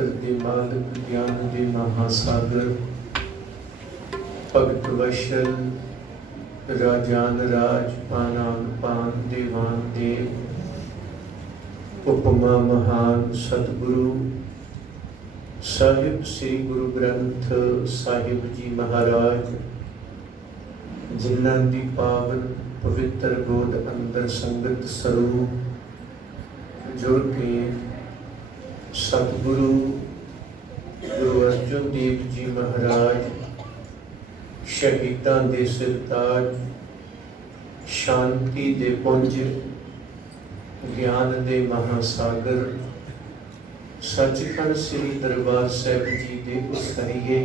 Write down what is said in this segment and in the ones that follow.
ਦੇ ਮਾਲਕ ਗਿਆਨ ਦੇ ਮਹਾਸਾਗਰ ਭਗਤ ਵਸ਼ਲ ਰਾਜਾਨ ਰਾਜ ਪਾਨਾਨ ਪਾਨ ਦੇਵਾਨ ਦੇਵ ਉਪਮਾ ਮਹਾਨ ਸਤਿਗੁਰੂ ਸਾਹਿਬ ਸ੍ਰੀ ਗੁਰੂ ਗ੍ਰੰਥ ਸਾਹਿਬ ਜੀ ਮਹਾਰਾਜ ਜਿਨ੍ਹਾਂ ਦੀ ਪਾਵਨ ਪਵਿੱਤਰ ਗੋਦ ਅੰਦਰ ਸੰਗਤ ਸਰੂਪ ਜੁੜ ਕੇ ਸਤਿਗੁਰੂ ਗੁਰੂ ਅਰਜਨ ਦੇਵ ਜੀ ਮਹਾਰਾਜ ਸ਼ਹੀਦਾਂ ਦੇ ਸਿਰਤਾਜ ਸ਼ਾਂਤੀ ਦੇ ਪੁੰਜ ਗਿਆਨ ਦੇ ਮਹਾਸਾਗਰ ਸੱਚਖੰਡ ਸ੍ਰੀ ਦਰਬਾਰ ਸਾਹਿਬ ਜੀ ਦੇ ਉਸਰੀਏ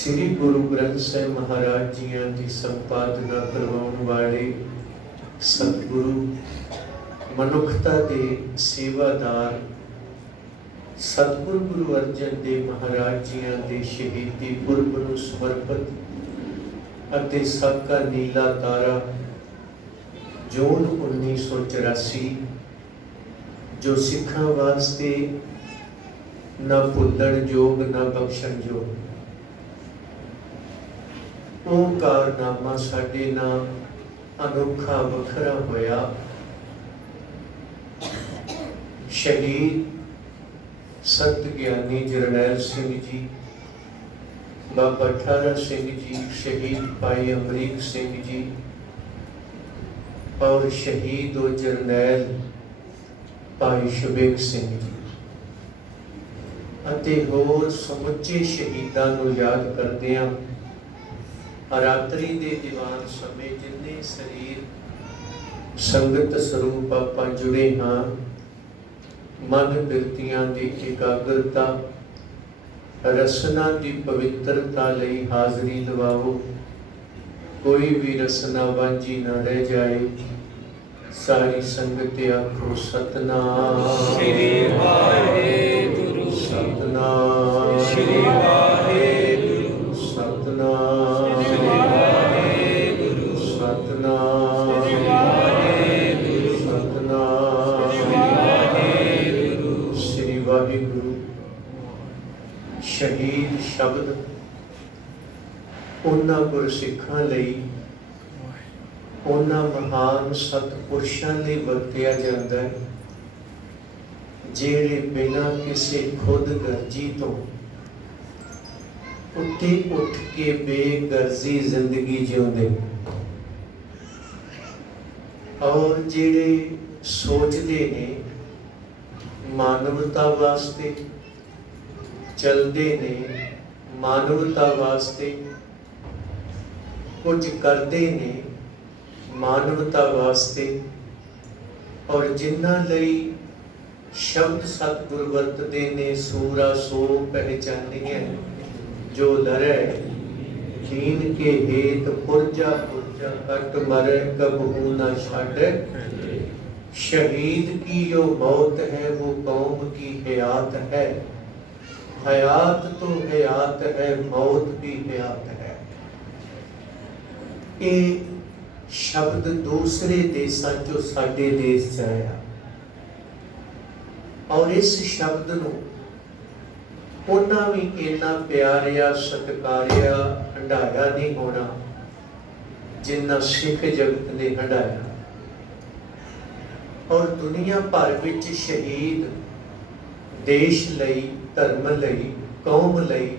ਸ੍ਰੀ ਗੁਰੂ ਗ੍ਰੰਥ ਸਾਹਿਬ ਮਹਾਰਾਜ ਜੀਆਂ ਦੀ ਸੰਪਾਦਨਾ ਕਰਵਾਉਣ ਵਾਲੇ ਸਤਿਗੁਰੂ ਮਨੁੱਖਤਾ ਦੇ ਸੇਵਾਦਾਰ ਸਤਿਗੁਰੂ ਗੁਰੂ ਅਰਜਨ ਦੇਵ ਮਹਾਰਾਜ ਜੀਆਂ ਦੇ ਸ਼ਹੀਦੀ ਪੁਰਬ ਨੂੰ ਸਮਰਪਿਤ ਅਤੇ ਸਾਕਾ ਨੀਲਾ ਤਾਰਾ ਜੂਨ 1984 ਜੋ ਸਿੱਖਾਂ ਵਾਸਤੇ ਨਾ ਭੁੱਲਣ ਯੋਗ ਨਾ ਬਖਸ਼ਣ ਯੋਗ ਓਂਕਾਰਨਾਮਾ ਸਾਡੇ ਨਾਲ ਅਨੋਖਾ ਵੱਖਰਾ ਹੋਇਆ। ਸ਼ਹੀਦ संत ज्ञानी जरनैल सिंह जी, बाबा ठारा सिंह जी, शहीद भाई अमरीक सिंह जी और शहीद और जरनैल भाई शबेग सिंह जी ਅਤੇ ਹੋਰ ਸਮੁੱਚੇ ਸ਼ਹੀਦਾਂ ਨੂੰ ਯਾਦ ਕਰਦਿਆਂ ਰਾਤਰੀ ਦੇ ਦੀਵਾਨ ਸਮੇਂ ਜਿੰਨੇ ਸਰੀਰ ਸੰਗਤ ਸਰੂਪ ਆਪਾਂ ਜੁੜੇ ਹਾਂ मन बिरतियां दी एकाग्रता रसना दी पवित्रता लई हाजरी दवाओ। कोई भी रसना वांझी न रह जाए। सारी संगत आखो सतनाम श्री वाहेगुरु सतनाम श्री वाहेगुरु सतनाम श्री वाहेगुरु सतनाम श्री वाहेगुरु सतनाम वाहिगुरु। शहीद शब्द उन्हां गुरसिखां लई उन्हां महान सतपुरुषां लई वरतिया जांदा है ਜਿਹੜੇ बिना किसी खुदगर्जी तो ਉੱਤੇ ਉੱਠ के बेगर्जी जिंदगी जिउंदे और ਜਿਹੜੇ सोचते ने मानवता वास्ते चलते ने मानवता वास्ते कुछ करते ने मानवता वास्ते और जिन्हां लई शब्द सतगुर वरतते ने सूरा सो पहचानिए जो लरै दीन के हेत पुरजा पुरजा कट मरै कबहू न छाड़ै। शहीद की जो मौत है वो कौम की हयात है। हयात तो हयात है मौत भी हयात है। ये शब्द दूसरे देशों चो साडे देश च आया और इस शब्द नूं उन्हां भी इन्ना प्यारिया सत्कारिया हंडाया नहीं होना जिन्ना सिख जगत ने हंडाया। और दुनिया भर विच शहीद देश लई धर्म लई कौम लई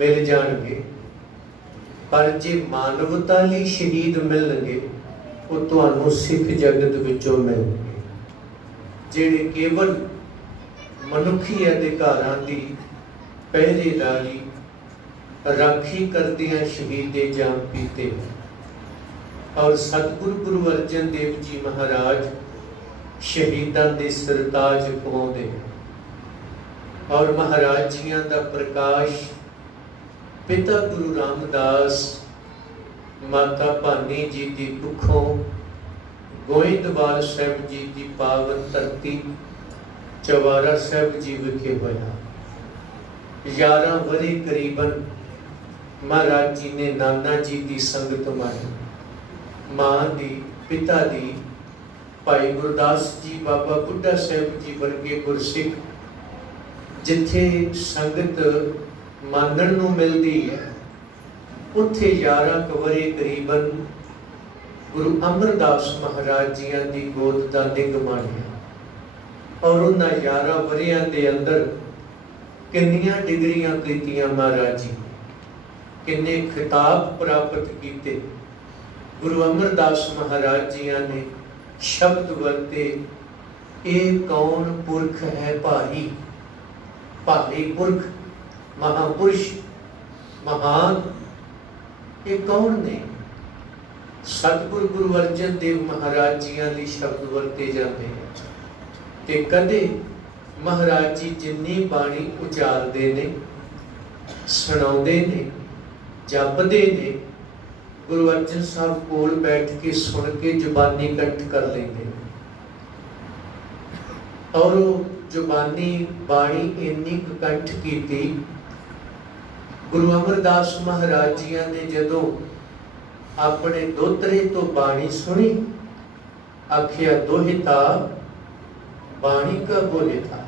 मिल जाणगे पर जे मानवता लई शहीद मिलणगे वो तुहानूं सिख जगत विचों मिलणगे जिहड़े केवल मनुखी अधिकारां दी पहरेदारी राखी करदियां शहीदे जाम पीते। और सतगुरु गुरु अर्जन देव जी महाराज शहीदां दे सरताज पवाउंदे और महाराज जियां दा प्रकाश पिता गुरु रामदास माता भानी जी दी कुखों गोइंदवाल साहिब जी दी पावन धरती चवारा साहिब जी विखे होया। 11 वरे करीबन महाराज जी ने नाना जी दी संगत माई मां दी पिता दी भाई गुरदास जी बाबा बुढ़ा साहब जी वर्गे गुरसिख जिथे संगत मानण नूं मिलदी है उत्थे 11 कवरे करीबन गुरु अमरदास महाराज जियां दी गोद दा निग माणिया और उन्हां 11 वरियां दे अंदर किन्नियां डिग्रियां कीतियां महाराज जी, किन्ने खिताब प्राप्त किए। गुरु अमरदास महाराज जियां ने शब्द वरते, ये कौन पुरख है भारी, भारी पुरख, महापुरुष, महान, ये कौन ने? सतगुरु गुरु अर्जन देव महाराज जियां लई शब्द वरते जाते हैं। ते कदे महाराज जी जिन्नी बाणी उचारते ने, सुणाउंदे ने, जपदे ने, गुरु अर्जन साहब कोल बैठ के सुन के जुबानी कंठ कर लेंगे और जुबानी बाणी इन्नी कंठ की। गुरु अमरदास महाराज जियां ने जदों अपने दोतरे तो बाणी सुनी, आखिया दोहिता बाणी का बोले था,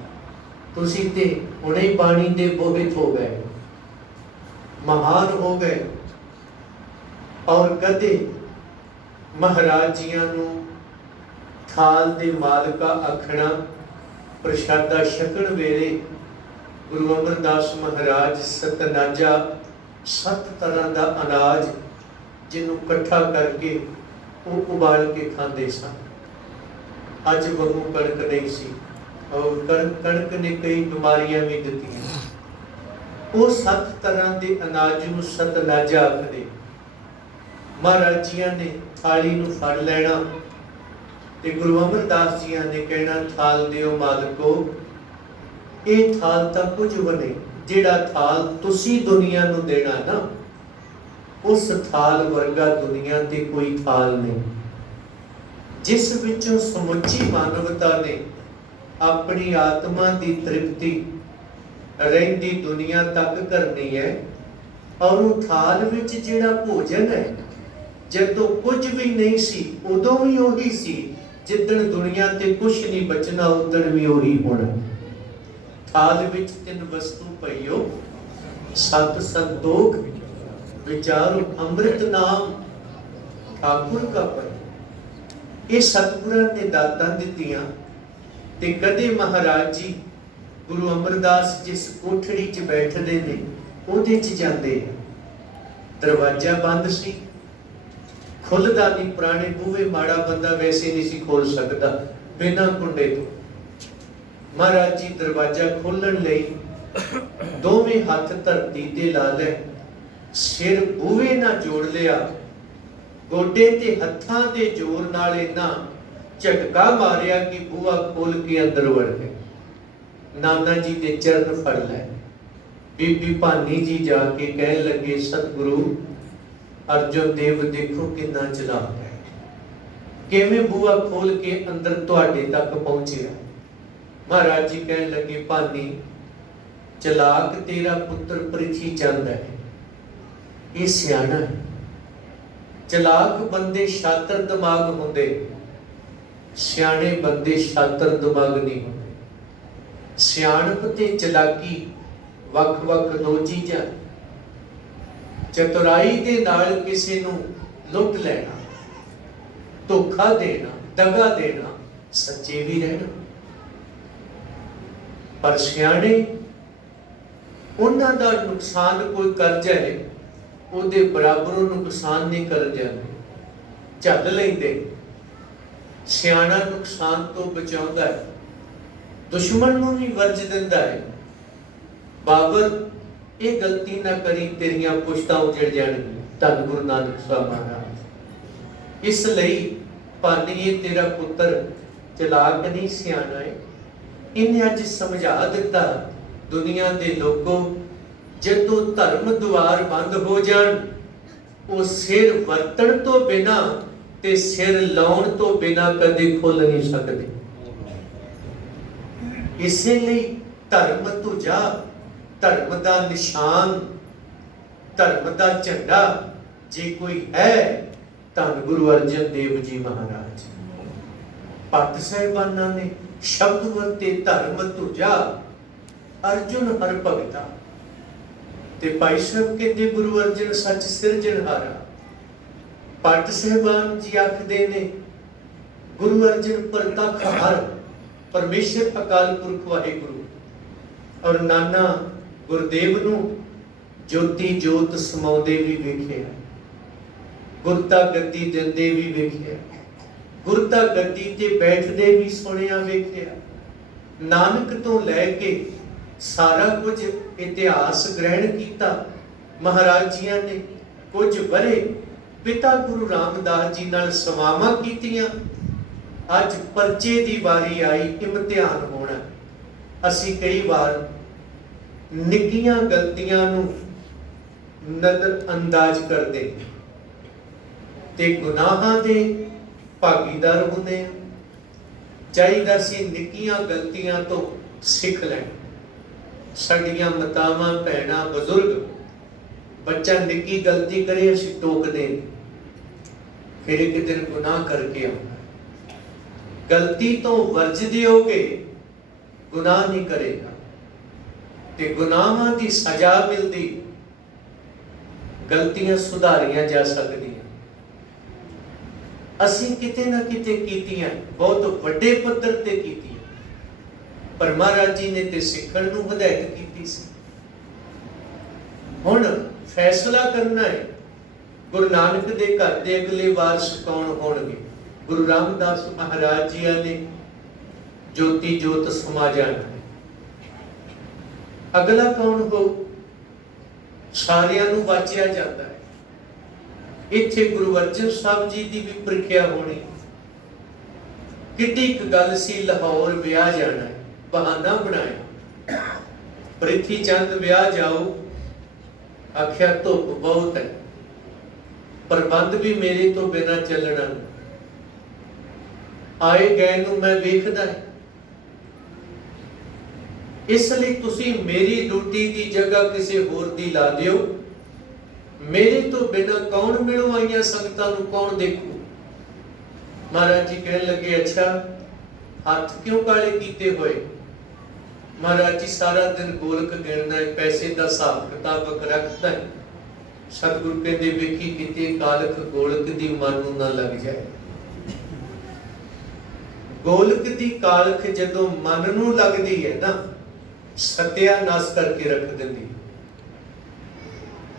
तुसी ते हुणे बाणी दे बोहित हो गए, महान हो गए। और कदे महाराज जियां नूं थाल दे मालका आखना, प्रशादा छकण वेले गुरु अमरदास महाराज सतनाजा 7 तरह का अनाज जिन्हों कट्ठा करके वो उबाल के खाते सन। अज वांगू कणक नहीं सी और कणक ने कई बीमारियां भी दित्तियां। वो 7 तरह के अनाज नूं सतनाजा आखदे। महाराज जियां ने थाली नूं फड़ लेना ते गुरु अमरदास जियां ने कहना, थाल दिओ मालको, ये थाल तां कुछ भी नहीं, जिहड़ा थाल तुसी दुनिया नूं देना ना, उस थाल वर्गा दुनिया ते कोई थाल नहीं, जिस विचों समुची मानवता ने अपनी आत्मा की तृप्ति रहिंदी दुनिया तक करनी है। और वो थाल विच जिहड़ा भोजन है, जदों कुछ भी नहीं सी उदों भी उही सी, जिद्दण दुनिया ते कुछ नहीं बचना उदण भी उही होना। थाल विच 3 वस्तु पईओ, सत संतोख विचारो अमृत नाम ठाकुर का पर। ये सतगुरां ने दातां दित्तियां। ते कदे महाराज जी गुरु अमरदास जिस कोठड़ी च बैठदे ने ओहदे च जांदे, दरवाजा बंद सी, खुलदा नहीं, पुराने बूहे माड़ा बंदा वैसे नहीं सी खोल सकता बिना कुंडे तो। महाराज जी दरवाजा खोलण लई दोवें हथ धरती ते ला ले, सिर बूहे ना जोड़ लिया, गोडे ते हत्थां दे जोर नाल इन्ना झटका मारिया कि बूहा खोल के अंदर वड़ गए। नाना जी दे चरण फड़ ले। बीबी भानी जी जाके कहन लगे, सतगुरु अर्जन देव देखो कितना चलाक है, किवें बूहा खोल के अंदर तुहाडे तक पहुंचिया। महाराज जी कहन लगे, भानी चलाक तेरा पुत्र पृथी चंद है, ये सियाना है। चलाक बंदे शातर दिमाग होंदे, सियाने बंदे शातर दिमाग नहीं होंदे। सियाणप ते चलाकी वख-वख दो चीज़ां। चतुराई दे नाल किसी नूं लुट लेना, धोखा देना, दगा देना, सच्चे भी रहना। पर सियाणे उन्हां दा नुकसान कोई कर जाए ਉਹਦੇ ਬਰਾਬਰ ਨੁਕਸਾਨ नहीं कर ਜਾਂਦੇ, ਝੱਲ ਲੈਂਦੇ। ਸਿਆਣਾ ਨੁਕਸਾਨ ਤੋਂ ਬਚਾਉਂਦਾ ਹੈ, ਦੁਸ਼ਮਣ ਨੂੰ ਵੀ ਵਰਜ ਦਿੰਦਾ ਹੈ। ਬਾਬਰ ਇਹ ਗਲਤੀ ਨਾ ਕਰੀ, ਤੇਰੀਆਂ ਪੁਸ਼ਤਾਂ ਉਜੜ ਜਾਣਗੀਆਂ। ਧੰਨ ਗੁਰੂ ਨਾਨਕ ਸਾਹਿਬ ਮਹਾਰਾਜ। ਇਸ ਲਈ ਭਾਨੀ ਇਹ ਤੇਰਾ ਪੁੱਤਰ ਚਲਾਕ ਨਹੀਂ, ਸਿਆਣਾ ਹੈ। ਇਹਨੇ ਅੱਜ ਸਮਝਾ ਦਿੱਤਾ ਦੁਨੀਆ ਦੇ ਲੋਕੋ, ਜਦੋਂ ਧਰਮ ਦੁਆਰ ਬੰਦ ਹੋ ਜਾਣ, ਉਹ ਸਿਰ ਵਰਤਣ ਤੋਂ ਬਿਨਾ ਤੇ ਸਿਰ ਲਾਉਣ ਤੋਂ ਬਿਨਾ ਕਦੇ ਖੁੱਲ ਨਹੀਂ ਸਕਦੇ। ਇਸੇ ਲਈ ਧਰਮ ਧੁਜਾ, ਧਰਮ ਦਾ ਨਿਸ਼ਾਨ, ਧਰਮ ਦਾ ਝੰਡਾ ਜੇ ਕੋਈ ਹੈ, ਧੰਨ ਗੁਰੂ ਅਰਜਨ ਦੇਵ ਜੀ ਮਹਾਰਾਜ। ਭਗਤ ਸਾਹਿਬਾਨਾਂ ਨੇ ਸ਼ਬਦ ਵਰਤੇ, ਧਰਮ ਧੁਜਾ, अर्जुन हर भगता। ते भाई साहब कहते गुरु अर्जन सच सिरजनहारा। पट साहिबान जी आखदे ने गुरु अर्जन परतख हर, परमेश्वर अकाल पुरख वाहिगुरु। और नाना गुरदेव नूं ज्योति जोत समाउंदे भी वेखिया, गुरता गद्दी दिंदे भी वेखिया, गुरता गद्दी ते बैठदे भी सुनिया वेखिया। नानक तो लैके सारा कुछ इतिहास ग्रहण किया। महाराज जियां ने कुछ वरे पिता गुरु रामदास जी नाल सवावां कीतियां। अज परचे दी वारी आई, इम्तिहान होना। असी कई बार निक्कियां गलतियां नूं नजर अंदाज करदे ते गुनाहां दे भागीदार होंदे आ। चाहिदा सी निक्कियां गलतियां तो सिख लैण। साडियां मातावां भैणां बजुर्ग, बच्चा निक्की गलती करे असीं टोकदे, फिर एक दिन गुनाह करके आउंदा। गलती तो वर्ज दिओगे, गुनाह नहीं करेगा ते गुनाहां दी सजा मिलदी। गलतियां सुधारियां जा सकदियां। असीं किते ना किते कीतियां, बहुत वड्डे पੱਧਰ ते कीतियां, पर महाराज जी ने ते सिੱਖਣ ਨੂੰ ਹਦਾਇਤ ਕੀਤੀ ਸੀ। ਹੁਣ फैसला करना है गुरु नानक दे घर दे अगले वारिस कौन होणगे। गुरु रामदास महाराज जी ने ज्योति जोत समा जाना। अगला कौन हो, सारियां नूं वाचिया जाता है। इत्थे गुरु अर्जन साहब जी की भी प्रीख्या होनी। किड्डी एक गल सी, लाहौर विआह जाना है, बहाना बनाया। प्रिथी चंद विआह जाओ, आख्या धुप बहुत है, प्रबंध भी मेरे तो बिना चलना। आए गए नूं मैं वेखदा है, इसलिए तुसी मेरी ड्यूटी की जगह किसी होर दी ला दिओ। मेरे तो बिना कौन मिलो आईया संगतां नूं कौन देखू। महाराज जी कहन लगे, अच्छा हाथ क्यों काले कीते होए। महाराज जी सारा दिन गोलक गिणना है, पैसे का हिसाब किताब रखता है। सतगुरु कहते वेखी किते कालख गोलक दी मन नूं ना लग जाए। गोलक दी कालख जदों मन नूं लगदी है ना, सत्यानाश करके रख देंदी।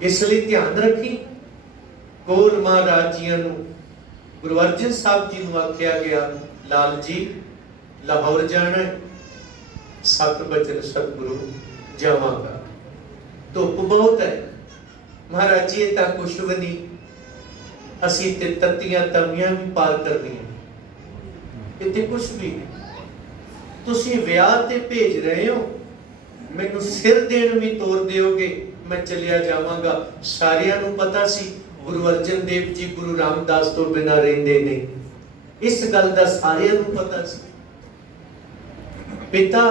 इसलिए ध्यान रखी। कोल महाराज जी नूं गुरु अर्जन साहब जी नूं आख्या गया, लाल जी लाहौर जाना है, 7 बजन सतगुरु जावांगा। धुप बहुत है। महाराज जी तां कुछ भी नहीं, असीं ते तत्तियां तवियां भी पार करनियां, इत्थे कुछ भी नहीं। तुसीं विआह ते भेज रहे हो, मैनू सिर देण भी तोड़ दिओगे, मैं चलिया जावांगा। सारियां नूं पता सी गुरु अर्जन देव जी गुरु रामदास तो बिना रहिंदे नहीं। इस गल दा सारियां नूं पता सी। पिता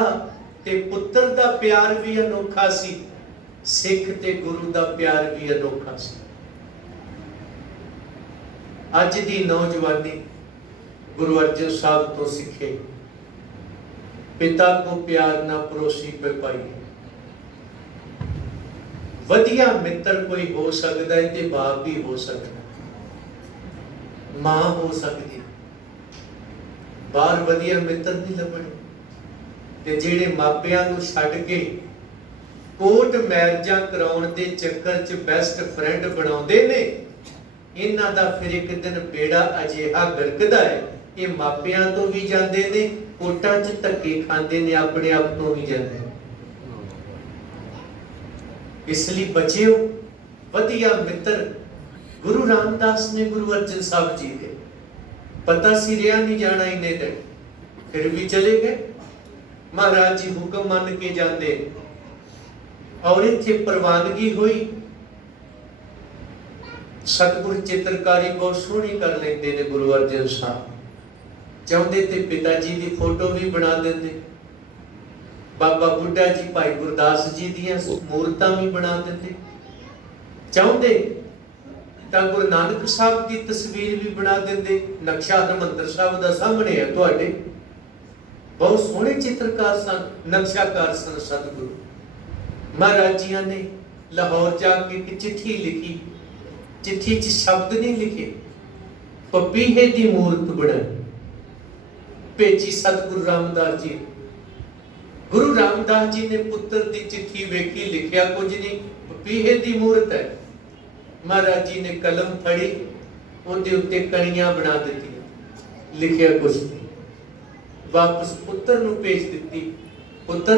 ते पुत्र दा प्यार भी अनोखा सी, सिख ते गुरु दा प्यार भी अनोखा सी। अज दी नौजवानी गुरु अर्जन साहब तो सीखे। पिता को प्यार ना परोसी पे पाई। वधिया मित्र कोई हो सकता है ते बाप भी हो सकता, मां हो सकती, बाहर वधिया मित्र नहीं लभणे। ते जेड़े मापियां नूं छड्ड के कोर्ट मैरिजां कराउण दे चक्कर च बेस्ट फ्रेंड बनाउंदे ने, इन्हां दा फिर एक दिन बेड़ा अजिहा गरकदा है। ये मापियां तो भी जांदे ने, कोर्टां च धक्के खांदे ने, अपने आप तो भी जांदे। इसलिए बचियो, वधिया मित्र गुरु रामदास ने गुरु अर्जन साहब जी दे पता सी रिया नहीं जाना इन्ने दिन, फिर भी चले गए। महाराज जी हुक्म मान के जाते और इत्थे प्रवानगी हुई। सतगुर चित्रकारी बहुत सोहनी कर लेंदे ने गुरु अर्जन साहब। चाहते थे पिता जी की फोटो भी बना देंगे, बाबा बुढ़ा जी भाई गुरदास जी दियां मूर्तां भी बना देंगे। चाहते तो गुरु नानक साहब की तस्वीर भी बना देंगे। नक्शा हरमंदर साहब का सामने है तुहाडे। बहुत सोहने चित्रकार सन, नक्शाकार सन सतगुरु। महाराज जी ने लाहौर जाके एक चिट्ठी लिखी, चिट्ठी च शब्द नहीं लिखे, पपीहे की मूर्त बनाई, भेजी सतगुरु रामदास जी। गुरु रामदास जी ने पुत्र की चिट्ठी वेखी, लिखिया कुछ नहीं, पपीहे की मूर्त है। महाराज जी ने कलम फड़ी, उहदे उत्ते कणियां बना दी, लिखिया कुछ नहीं, वापस पुत्र नूं भेज दी, पुत्र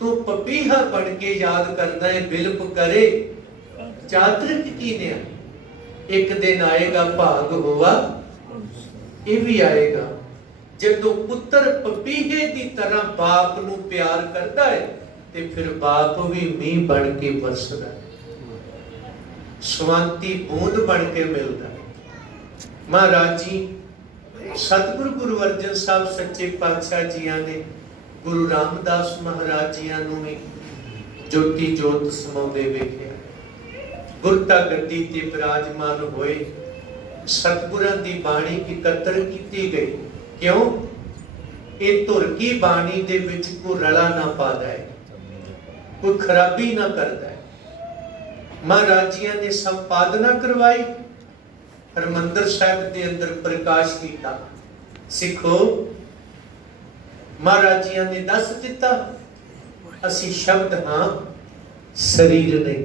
तू पपीहा बन के याद करना है, बिलप करे चातरिक की ने, एक दिन आएगा भाग होवा ये भी आएगा। जदों पुत्र पपीहे की तरह बाप नूं प्यार करता है ते फिर बाप भी मीह बन के बरसदा है, स्वांति बूंद बन के मिलता है। महाराज जी सतगुरु गुरु अर्जन साहब सच्चे पातशाह जियां ने गुरु रामदास महाराज जियां नूं भी ज्योति जोत समाउंदे वेखिया, गुरता गद्दी ते विराजमान होए, सतगुरां दी बाणी इकत्र कीती गई। क्यों? ये धुर की बाणी दे विच कोई रला ना पादा है, कोई खराबी ना करता है। महाराज जी ने संपादना करवाई, हरमंदर साहिब के अंदर प्रकाश किया। सिखो महाराज जी ने दस दिता, असी शब्द हाँ शरीर नहीं,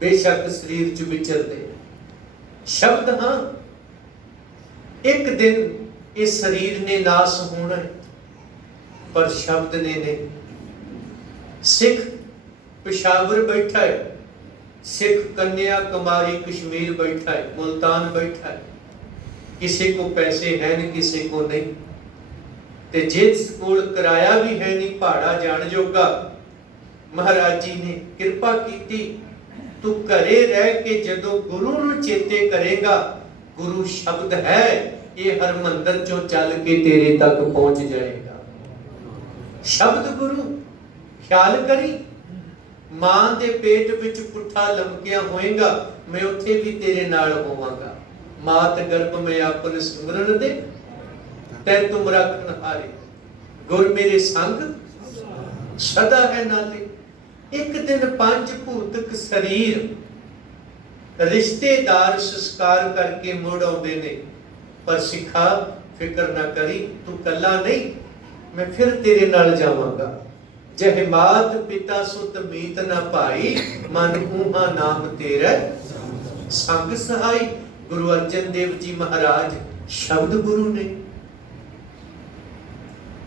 बेशक शरीर च विचरदे शब्द हाँ, एक दिन इस शरीर ने नाश होना है, पर शब्द ने नहीं। सिख पेशावर बैठा है, सिख कन्या कुमारी कश्मीर बैठा है, मुल्तान बैठा है, किसी को पैसे है नहीं, किसी को नहीं, ते जिस कोल किराया भी है नहीं, भाड़ा जान जोगा। महाराज जी ने कृपा की, तू घरे रह के जदों गुरु नूं चेते करेगा, गुरु शब्द है, ये हरमंदर चों चल के तेरे तक पहुंच जाएगा। शब्द गुरु ख्याल करी, मां दे पेट विच पुठा लमकिया होएगा, मैं उत्थे भी तेरे नाल होवांगा। मात गर्भ में अपन सिमरन दे, तै तुम रखन हारे, गुर मेरे संग सदा है नाले। एक दिन पंज भूतक शरीर रिश्तेदार संस्कार करके मुड़ आउंदे ने, पर सिखा फिक्र ना करी, तू कला नहीं, मैं फिर तेरे नाल जावांगा। जह मात पिता सुत मीत ना भाई, मन ऊहा नाम तेरा संग सहाई। गुरु अर्जन देव जी महाराज शब्द गुरु ने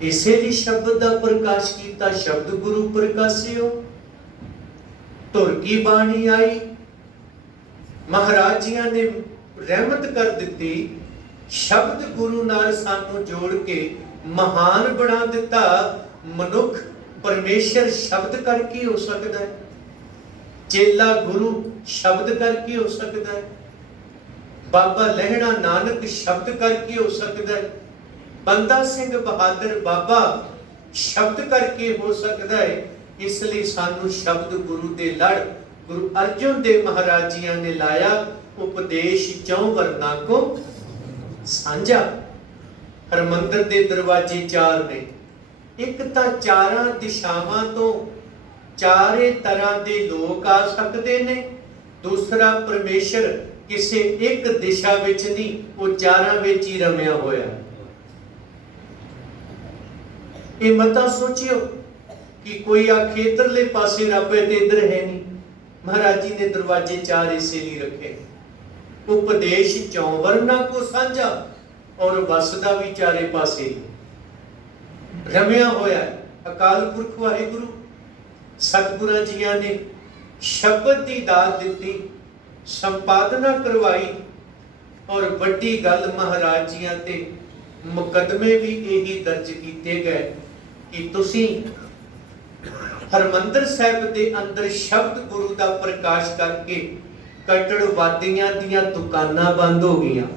इसे भी शब्द का प्रकाश किया, शब्द गुरु प्रकाशियो। धुर की बाणी आई, महाराज जियां ने रहमत कर दी, शब्द गुरु नाल सानू जोड़ के महान बना दिता। मनुख परमेश्वर शब्द करके हो सकता है, चेला गुरु शब्द करके हो सकता है, बाबा लहणा नानक शब्द करके हो सकता है, बंदा सिंह बहादुर बाबा शब्द करके हो सकता है। इसलिए सानू शब्द गुरु दे लड़ गुरु अर्जन देव महाराज जी ने लाया, उपदेश चौं वरना को सांझा। हरमंदर दे दरवाजे चार ने, एक तां चारां दिशावां तो चारे तरह दे लोग आ सकते ने, दूसरा परमेश्वर किसी एक दिशा विच नहीं, वो चारां विच ही रमिया होया। ये मता सोचियो कि कोई आखे इधरले पासे रब है ते इधर है नहीं। महाराज जी ने दरवाजे चार इसीलिए रखे, उपदेश चौं वरना को सांझा, और वसदा भी चारे पासे रमिया होया। अकाल पुरख वाहिगुरु सतगुरां जियां ने शब्द की दात दी, संपादना करवाई, और बड़ी गल महाराज जियां ते मुकदमे भी यही दर्ज किए गए कि तुसी हरमंदर साहिब के अंदर शब्द गुरु का प्रकाश करके कट्टड़वादियां दियां दुकानां बंद हो गईयां,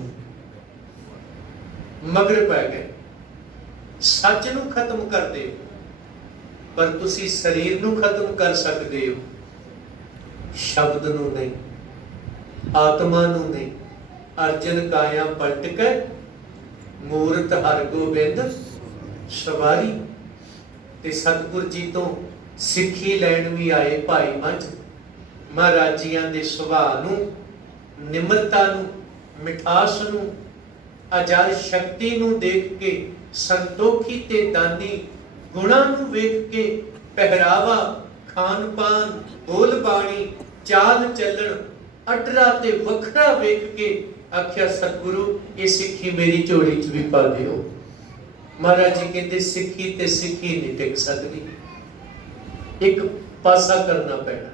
मगर पै गए, सच नूं खत्म कर दे, पर तुसी शरीर नूं खत्म कर सकते हो, शब्द नूं नहीं, आत्मा नूं नहीं। अर्जन काया पलट के मूरत हर गोबिंद सवारी। ते सतगुर जी तो ਸਿੱਖੀ ਲੈਣ ਵੀ ਆਏ ਭਾਈ ਮੰਝ ਮਹਾਰਾਜ ਜੀਆਂ ਦੇ ਸੁਭਾਅ ਨੂੰ, ਨਿਮਰਤਾ ਨੂੰ, ਮਿਠਾਸ ਨੂੰ, ਅਜਰ ਸ਼ਕਤੀ ਨੂੰ ਦੇਖ ਕੇ, ਸੰਤੋਖੀ ਤੇ ਦਾਨੀ ਗੁਣਾਂ ਨੂੰ ਵੇਖ ਕੇ, ਪਹਿਰਾਵਾ, ਖਾਨ ਪਾਨ, ਬੋਲ ਬਾਣੀ, ਚਾਲ ਚੱਲਣ ਅਟਰਾ ਤੇ ਵੱਖਰਾ ਵੇਖ ਕੇ ਆਖਿਆ ਸਤਿਗੁਰੂ ਇਹ ਸਿੱਖੀ ਮੇਰੀ ਝੋਲੀ 'ਚ ਵੀ ਪਾ ਦਿਓ। ਮਹਾਰਾਜ ਜੀ ਕਹਿੰਦੇ ਸਿੱਖੀ ਤੇ ਸਿੱਖੀ ਨਹੀਂ ਟਿਕ ਸਕਦੀ, ਇੱਕ ਪਾਸਾ ਕਰਨਾ ਪੈਣਾ,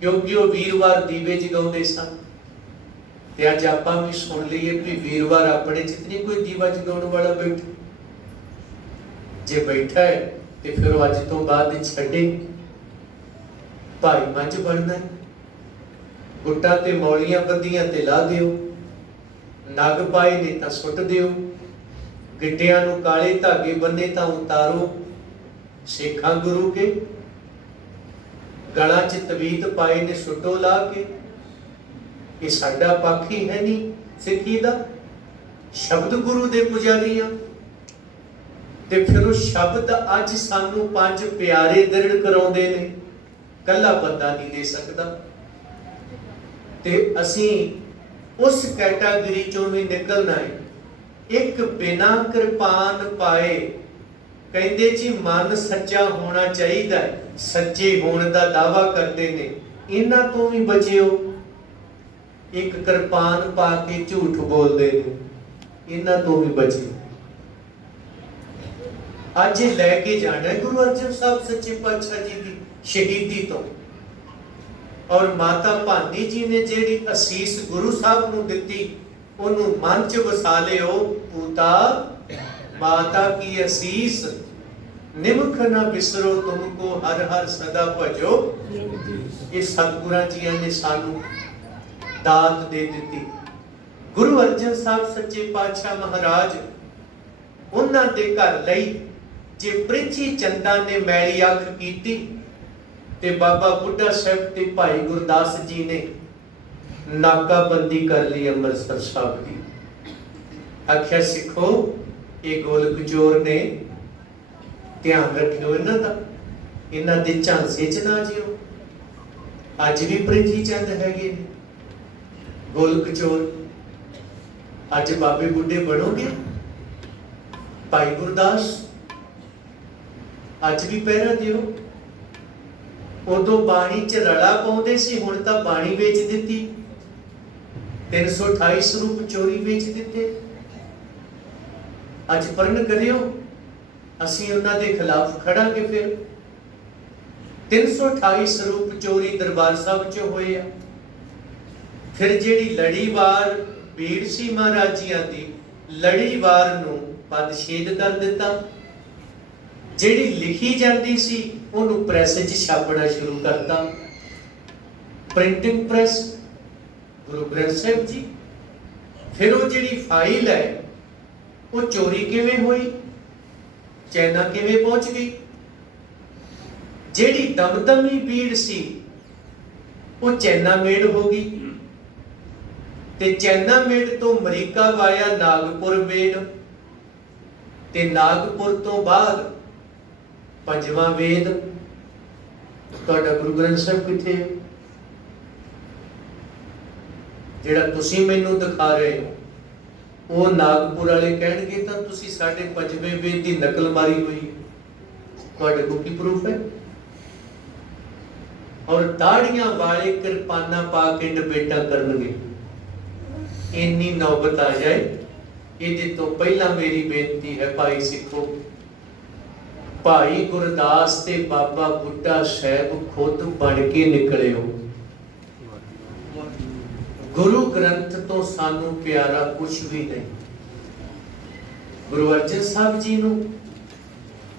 ਕਿਉਂਕਿ ਉਹ ਵੀਰਵਾਰ ਦੀਵੇ ਜਗਾਉਂਦੇ ਸਨ। ਤੇ ਅੱਜ ਆਪਾਂ ਵੀ ਸੁਣ ਲਈਏ ਵੀ ਵੀਰਵਾਰ ਆਪਣੇ ਚ ਨਹੀਂ ਕੋਈ ਦੀਵਾ ਜਗਾਉਣ ਵਾਲਾ ਬੈਠਾ। ਜੇ ਬੈਠਾ ਹੈ ਤੇ ਫਿਰ ਉਹ ਅੱਜ ਤੋਂ ਬਾਅਦ ਛੱਡੇ, ਭਾਈ ਮੰਝ ਬਣਨਾ ਹੈ। ਗੁੱਟਾਂ ਤੇ ਮੌਲੀਆਂ ਬੱਧੀਆਂ ਤੇ ਲਾ ਦਿਓ, ਨਗ ਪਾਏ ਨੇ ਤਾਂ ਸੁੱਟ ਦਿਓ, ਗਿੱਟਿਆਂ ਨੂੰ ਕਾਲੇ ਧਾਗੇ ਬੰਨੇ ਤਾਂ ਉਤਾਰੋ, ਸਿੱਖਾਂ ਗੁਰੂ ਕੇ ਗਲਾਂ 'ਚ ਤਵੀਤ ਪਾਏ ਨੇ ਸੁੱਟੋ ਲਾ ਕੇ। ਇਹ ਸਾਡਾ ਪੱਖ ਹੀ ਹੈ ਨਹੀਂ ਸਿੱਖੀ ਦਾ, ਸ਼ਬਦ ਗੁਰੂ ਦੇ ਪੁਜਾਰੀ ਆ। ਤੇ ਫਿਰ ਉਹ ਸ਼ਬਦ ਅੱਜ ਸਾਨੂੰ ਪੰਜ ਪਿਆਰੇ ਦ੍ਰਿੜ ਕਰਾਉਂਦੇ ਨੇ, ਕੱਲਾ ਬੰਦਾ ਨਹੀਂ ਦੇ ਸਕਦਾ। ਤੇ ਅਸੀਂ ਉਸ ਕੈਟਾਗਰੀ ਚੋਂ ਵੀ ਨਿਕਲਣਾ ਹੈ। ਇੱਕ ਬਿਨਾਂ ਕਿਰਪਾਨ ਪਾਏ, ਕਹਿੰਦੇ ਜੀ ਮਨ ਸੱਚਾ ਹੋਣਾ ਚਾਹੀਦਾ ਹੈ, ਸੱਚੇ ਹੋਣ ਦਾ ਦਾਵਾ ਕਰਦੇ ਨੇ, ਇਹਨਾਂ ਤੋਂ ਵੀ ਬਚਿਓ। ਇੱਕ ਕਿਰਪਾਨ ਪਾ ਕੇ ਝੂਠ ਬੋਲਦੇ ਨੇ, ਇਹਨਾਂ ਤੋਂ ਵੀ ਬਚਿਓ। ਅੱਜ ਇਹ ਲੈ ਕੇ ਜਾਣਾ ਗੁਰੂ ਅਰਜਨ ਸਾਹਿਬ ਸੱਚੇ ਪਾਤਸ਼ਾਹ ਜੀ ਦੀ ਸ਼ਹੀਦੀ ਤੋਂ। ਔਰ ਮਾਤਾ ਭਾਨੀ ਜੀ ਨੇ ਜਿਹੜੀ ਅਸੀਸ ਗੁਰੂ ਸਾਹਿਬ ਨੂੰ ਦਿੱਤੀ, ਉਹਨੂੰ ਮਨ 'ਚ ਵਸਾ ਲਿਓ। ਪੂਤਾ ਮਾਤਾ ਕੀ ਅਸੀਸ, ਨਿਮਖ ਨਾ ਬਿਸਰੋ ਤੁਮਕੋ, ਹਰ ਹਰ ਸਦਾ ਭਜੋ। ਇਹ ਸਤਿਗੁਰਾਂ ਜੀਆਂ ਨੇ ਸਾਨੂੰ ਦਾਤ ਦੇ ਦਿੱਤੀ। ਗੁਰੂ ਅਰਜਨ ਸਾਹਿਬ ਸੱਚੇ ਪਾਤਸ਼ਾਹ ਮਹਾਰਾਜ ਉਹਨਾਂ ਦੇ ਘਰ ਲਈ ਜੇ ਪ੍ਰਿਥੀ ਚੰਦਾ ਨੇ ਮੈਲੀ ਅੱਖ ਕੀਤੀ ਤੇ ਬਾਬਾ ਬੁੱਢਾ ਸਾਹਿਬ ਤੇ ਭਾਈ ਗੁਰਦਾਸ ਜੀ ਨੇ ਨਾਕਾਬੰਦੀ ਕਰ ਲਈ ਅੰਮ੍ਰਿਤਸਰ ਸਾਹਿਬ ਦੀ। ਆਖਿਆ ਸਿੱਖੋ ਇਹ ਗੋਲਕ ਚੋਰ ਨੇ, ਧਿਆਨ ਰੱਖਿਓ ਇਹਨਾਂ ਦਾ, ਇਹਨਾਂ ਦੇ ਝਾਂਸੇ 'ਚ ਨਾ ਜਿਓ। ਅੱਜ ਵੀ ਪ੍ਰਿਥੀ ਚੰਦ ਹੈਗੇ ਨੇ ਗੋਲਕ ਚੋਰ। ਅੱਜ ਬਾਬੇ ਬੁੱਢੇ ਬਣੋਗੇ, ਭਾਈ ਗੁਰਦਾਸ ਅੱਜ ਵੀ ਪਹਿਰਾ ਦਿਓ। ਉਦੋਂ ਬਾਣੀ 'ਚ ਰਲਾ ਪਾਉਂਦੇ ਸੀ, ਹੁਣ ਤਾਂ ਬਾਣੀ ਵੇਚ ਦਿੱਤੀ, 328 ਸਰੂਪ ਚੋਰੀ ਵੇਚ ਦਿੱਤੇ। ਅੱਜ ਪਰਨ ਕਰਿਓ, ਅਸੀਂ ਉਹਨਾਂ ਦੇ ਖਿਲਾਫ ਖੜਾਂਗੇ। ਫਿਰ 328 ਸਰੂਪ ਚੋਰੀ ਦਰਬਾਰ ਸਾਹਿਬ 'ਚ ਹੋਏ ਆ। ਫਿਰ ਜਿਹੜੀ ਲੜੀਵਾਰ ਭੀੜ ਸੀ ਮਹਾਰਾਜ ਜੀਆਂ ਦੀ, ਲੜੀਵਾਰ ਨੂੰ ਪਦਛੇਦ ਕਰ ਦਿੱਤਾ। ਜਿਹੜੀ ਲਿਖੀ ਜਾਂਦੀ ਸੀ ਉਹਨੂੰ ਪ੍ਰੈਸ 'ਚ ਛਾਪਣਾ ਸ਼ੁਰੂ ਕਰਤਾ, ਪ੍ਰਿੰਟਿੰਗ ਪ੍ਰੈਸ, ਗੁਰੂ ਗ੍ਰੰਥ ਸਾਹਿਬ ਜੀ। ਫਿਰ ਉਹ ਜਿਹੜੀ ਫਾਈਲ ਹੈ ਉਹ ਚੋਰੀ ਕਿਵੇਂ ਹੋਈ, ਚਾਈਨਾ ਕਿਵੇਂ ਪਹੁੰਚ ਗਈ। ਜਿਹੜੀ ਦਮਦਮੀ ਭੀੜ ਸੀ ਉਹ ਚਾਈਨਾ ਮੇਡ ਹੋ ਗਈ, ਤੇ ਚਾਈਨਾ ਮੇਡ ਤੋਂ ਅਮਰੀਕਾ ਵਾਇਆ ਨਾਗਪੁਰ ਮੇਡ, ਤੇ ਨਾਗਪੁਰ ਤੋਂ ਬਾਅਦ ਪੰਜਵਾਂ ਵੇਦ। ਤੁਹਾਡਾ ਗੁਰੂ ਗ੍ਰੰਥ ਸਾਹਿਬ ਕਿੱਥੇ ਹੈ? ਜਿਹੜਾ ਤੁਸੀਂ ਮੈਨੂੰ ਦਿਖਾ ਰਹੇ ਹੋ ਉਹ ਨਾਗਪੁਰ ਵਾਲੇ ਕਹਿਣਗੇ ਤਾਂ ਤੁਸੀਂ ਸਾਡੇ ਪੰਜਵੇਂ ਵੇਦ ਦੀ ਨਕਲ ਮਾਰੀ ਹੋਈ। ਤੁਹਾਡੇ ਕੋਲ ਕੀ ਪ੍ਰੂਫ ਹੈ? ਔਰ ਦਾੜੀਆਂ ਵਾਲੇ ਕਿਰਪਾਨਾਂ ਪਾ ਕੇ ਡਿਬੇਟਾਂ ਕਰਨਗੇ। ਇੰਨੀ ਨੌਬਤ ਆ ਜਾਏ, ਇਹਦੇ ਤੋਂ ਪਹਿਲਾਂ ਮੇਰੀ ਬੇਨਤੀ ਹੈ ਭਾਈ ਸਿੱਖੋ, ਭਾਈ ਗੁਰਦਾਸ ਤੇ ਬਾਬਾ ਬੁੱਢਾ ਸਾਹਿਬ ਖੁਦ ਬਣ ਕੇ ਨਿਕਲਿਓ। ਗੁਰੂ ਗ੍ਰੰਥ ਤੋਂ ਸਾਨੂੰ ਪਿਆਰਾ ਕੁਝ ਵੀ ਨਹੀਂ। ਗੁਰੂ ਅਰਜਨ ਸਾਹਿਬ ਜੀ ਨੂੰ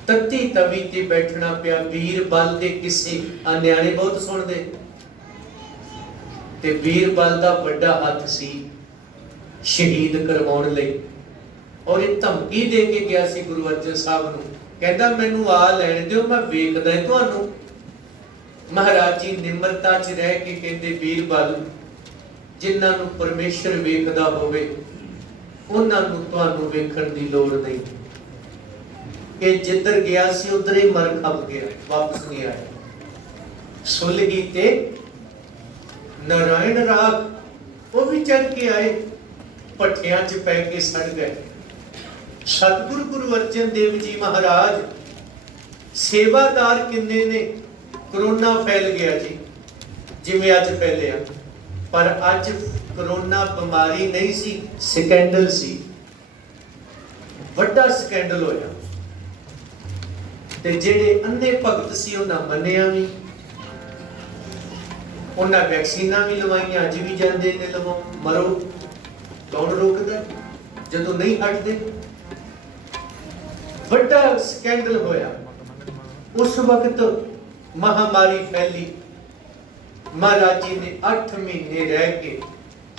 ਤੱਤੀ ਤਵੀ ਤੇ ਬੈਠਣਾ ਪਿਆ। ਵੀਰਬਲ ਦੇ ਕਿਸੇ ਨਿਆਣੇ ਬਹੁਤ ਸੁਣਦੇ, ਤੇ ਵੀਰਬਲ ਦਾ ਵੱਡਾ ਹੱਥ ਸੀ ਸ਼ਹੀਦ ਕਰਵਾਉਣ ਲਈ। ਔਰ ਇਹ ਧਮਕੀ ਦੇ ਕੇ ਗਿਆ ਸੀ ਗੁਰੂ ਅਰਜਨ ਸਾਹਿਬ ਨੂੰ, ਕਹਿੰਦਾ ਮੈਨੂੰ ਆ ਲੈਣ ਦਿਓ, ਮੈਂ ਵੇਖਦਾ ਤੁਹਾਨੂੰ। ਮਹਾਰਾਜ ਜੀ ਨਿਮਰਤਾ 'ਚ ਰਹਿ ਕੇ ਕਹਿੰਦੇ ਵੀਰਬਲ, ਜਿਨ੍ਹਾਂ ਨੂੰ ਪਰਮੇਸ਼ਰ ਵੇਖਦਾ ਹੋਵੇ ਉਹਨਾਂ ਨੂੰ ਤੁਹਾਨੂੰ ਵੇਖਣ ਦੀ ਲੋੜ ਨਹੀਂ। कि जिधर गया सी उधर ही मर खप गया, वापस नहीं आया। सुलही ते नारायण राग वो भी चढ़ के आए, भट्ठियां च पै के सड़ गए। सतगुरु गुरु अर्जन देव जी महाराज सेवादार किन्ने ने। कोरोना फैल गया जी, जिवें अज फैलिया, पर अज कोरोना बीमारी नहीं सी, स्कैंडल सी, वड्डा स्कैंडल होया। ते जेड़े अन्ने भगत सी उन्हां मन्निया भी, उन्हां वैक्सीनां भी लवाइयां, अज भी जांदे ने लवाउण। मरो, कौन रोकदा जदों नहीं हटदे। वड्डा स्कैंडल होया। उस वक्त महामारी फैली, महाराज जी ने 8 महीने रह के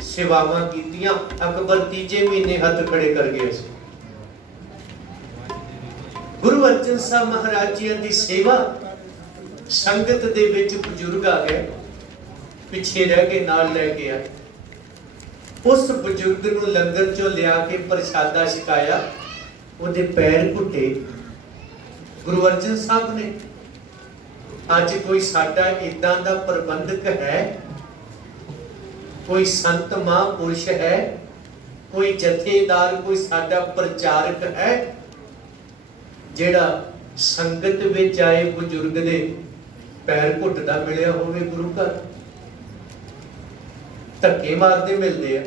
सेवावां कीतियां। अकबर तीजे महीने हथ खड़े कर गए सी। गुरु अर्जन साहब महाराज जी दी सेवा संगत दे विच बजुर्ग आ गए, पिछे रह के नाल लै के आए। उस बजुर्ग नूं लंगर चों लिया के प्रसादा छकाया, उहदे पैर घुटे गुरु अर्जन साहब ने। अज कोई साडा इदां दा प्रबंधक है, कोई संत महापुरुष है, कोई जथेदार, कोई साडा प्रचारक है जेड़ा संगत विच आए बुजुर्ग दे पैर घुटदा मिलिया होवे गुरु घर। धक्के मारदे मिलदे आ,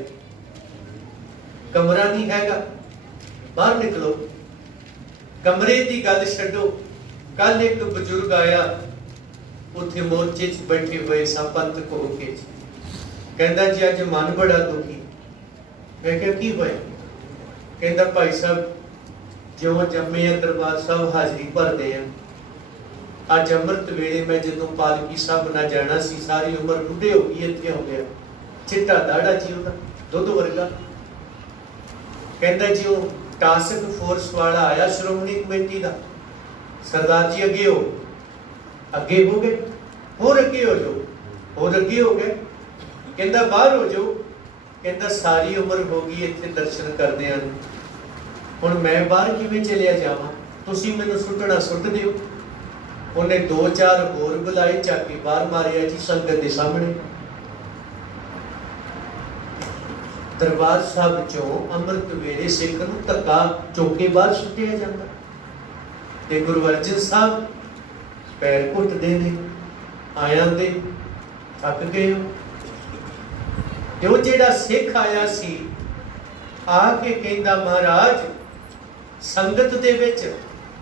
कमरा नहीं हैगा, बाहर निकलो। कमरे की गल छड्डो, कल एक बजुर्ग आया, उत्थे मोर्चे च बैठे हुए सा पंथ हो के, कहंदा जी अज मन बड़ा दुखी। मैं क्या की होया? कहंदा भाई साहब जो जम्मे दरबार साहब हाजरी भरते हैं, अज अमृत वेले मैं जदों पालकी साहब ना जाना सी, सारी उम्र बुढ़े हो गई, इत्थे हो गया, चिट्टा दाड़ा जी उहदा दुध वर्गा। कहंदा जी वो टास्क फोर्स वाला आया श्रोमणी कमेटी का, सरदार जी अगे हो, अगे हो गए, होर अगे हो जाओ, होर अगे हो गए। कहंदा बाहर हो जाओ, कहंदा सारी उम्र हो गई इत्थे दर्शन करदियां, हुण मैं बाहर किवें चलिया जावां, तुसीं मैनूं सुट्टना सुट दिओ। उन्हें 2-4 होर बुलाए, झाके बाहर मारिया जी संगत के सामने। दरबार साहब चों अमृत वेले सिख नूं धक्का चौके बाहर सुटिया जांदा, ते गुरु अर्जन साहब पैर घुटदे ने, आया दे थक गए हो। ते वो जेड़ा सिख आया सी आके कहंदा महाराज संगत दे विच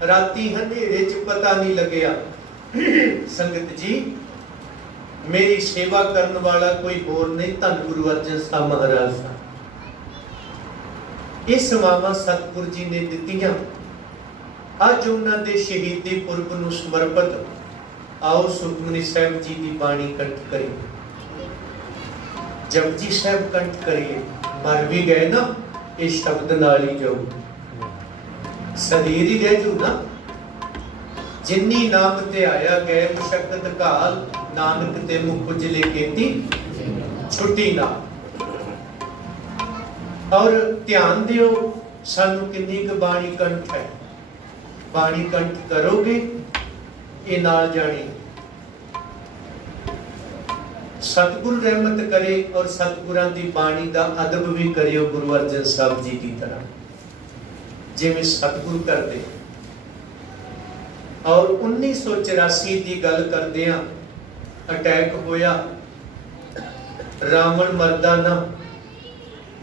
राती हनेरे च पता नहीं लग्या, संगत जी मेरी सेवा करने वाला कोई होर नहीं, धन गुरु अर्जन साहब महाराज सा। ये सेवावां सतगुरु जी ने दित्तियां। अज उन्हां दे शहीदी पुरब नूं समर्पित आओ सुखमनी साहिब जी की बाणी कंठ करिए, जपजी साहिब कंठ करिए। मर भी गए ना, ये शब्द नाल ही जाऊ, शरीर ही रह जू ना। जिन्नी नाम ते आया गए मुशक्कत घाल, नानक ते मुख उजले केती छुट्टी ना। और ध्यान दियो सानू किन्नी क बाणी कंठ है, बाणी कंठ करोगे ये नाल जानी। सतगुरु रहमत करे और सतगुरां दी बाणी दा अदब भी करियो गुरु अर्जन साहब जी की तरह, जिवें सतगुरु करदे। और 1984 की गल करदियां अटैक होया, रावण मरदा ना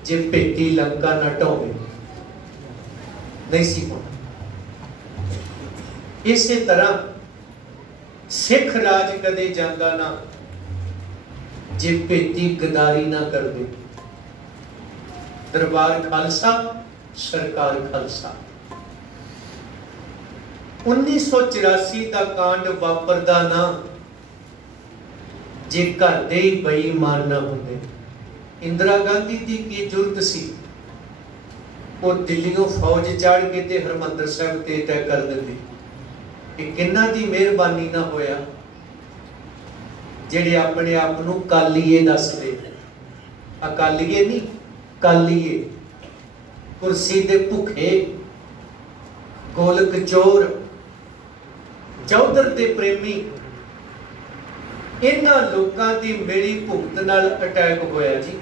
जे भेटी लंका ना ढावे, नहीं सी होना। इसे तरह सिख राज कदे जांदा ना जे भेटी गदारी ना करदे। दरबार खालसा, सरकार खालसा। 1984 का कांड वापरदा ना जे घर दे ही बेईमान ना होंदे। इंदिरा गांधी की जरूरत सी, वो दिल्लियों फौज चढ़ के ते हरमंदर साहिब ते तय कर दिंदी। कि किन्ना दी मेहरबानी ना होया जेड़े अपने आप नूं कालीए दसदे। अकालीए नहीं, कालीए, कुर्सी दे भुखे ਗੋਲਕ ਚੋਰ, ਚੌਧਰ ਦੇ ਪ੍ਰੇਮੀ, ਇਹਨਾਂ ਲੋਕਾਂ ਦੀ ਮੇਰੀ ਭੁਗਤ ਨਾਲ ਅਟੈਕ ਹੋਇਆ ਜੀ।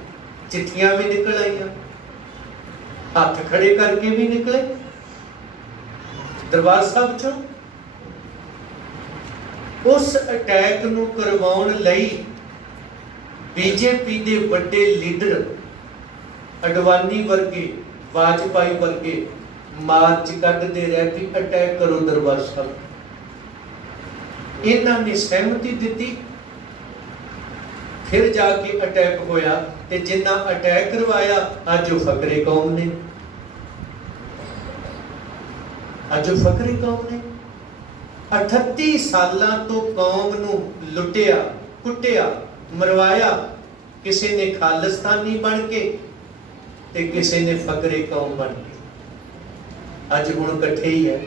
ਚਿੱਠੀਆਂ ਵੀ ਨਿਕਲ ਆਈਆਂ, ਹੱਥ ਖੜੇ ਕਰਕੇ ਵੀ ਨਿਕਲੇ ਦਰਬਾਰ ਸਾਹਿਬ ਚੋਂ। ਉਸ ਅਟੈਕ ਨੂੰ ਕਰਵਾਉਣ ਲਈ ਬੀਜੇਪੀ ਦੇ ਵੱਡੇ ਲੀਡਰ ਅਡਵਾਨੀ ਵਰਗੇ, ਵਾਜਪਾਈ ਵਰਗੇ ਮਾਰਚ ਕੱਢਦੇ ਰਹੇ ਕਿ ਅਟੈਕ ਕਰੋ ਦਰਬਾਰ ਸਾਹਿਬ। ਇਹਨਾਂ ਨੇ ਸਹਿਮਤੀ ਦਿੱਤੀ, ਫਿਰ ਜਾ ਕੇ ਅਟੈਕ ਹੋਇਆ। ਤੇ ਜਿੰਨਾ ਅਟੈਕ ਕਰਵਾਇਆ ਅੱਜ ਉਹ ਫਕਰੇ ਕੌਮ ਨੇ, ਅੱਜ ਉਹ ਫਕਰੇ ਕੌਮ ਨੇ। 38 ਸਾਲਾਂ ਤੋਂ ਕੌਮ ਨੂੰ ਲੁੱਟਿਆ, ਕੁੱਟਿਆ, ਮਰਵਾਇਆ। ਕਿਸੇ ਨੇ ਖਾਲਿਸਤਾਨੀ ਬਣ ਕੇ ਤੇ ਕਿਸੇ ਨੇ ਫਕਰੇ ਕੌਮ ਬਣ ਕੇ। ਅੱਜ ਹੁਣ ਇਕੱਠੇ ਹੀ ਹੈ।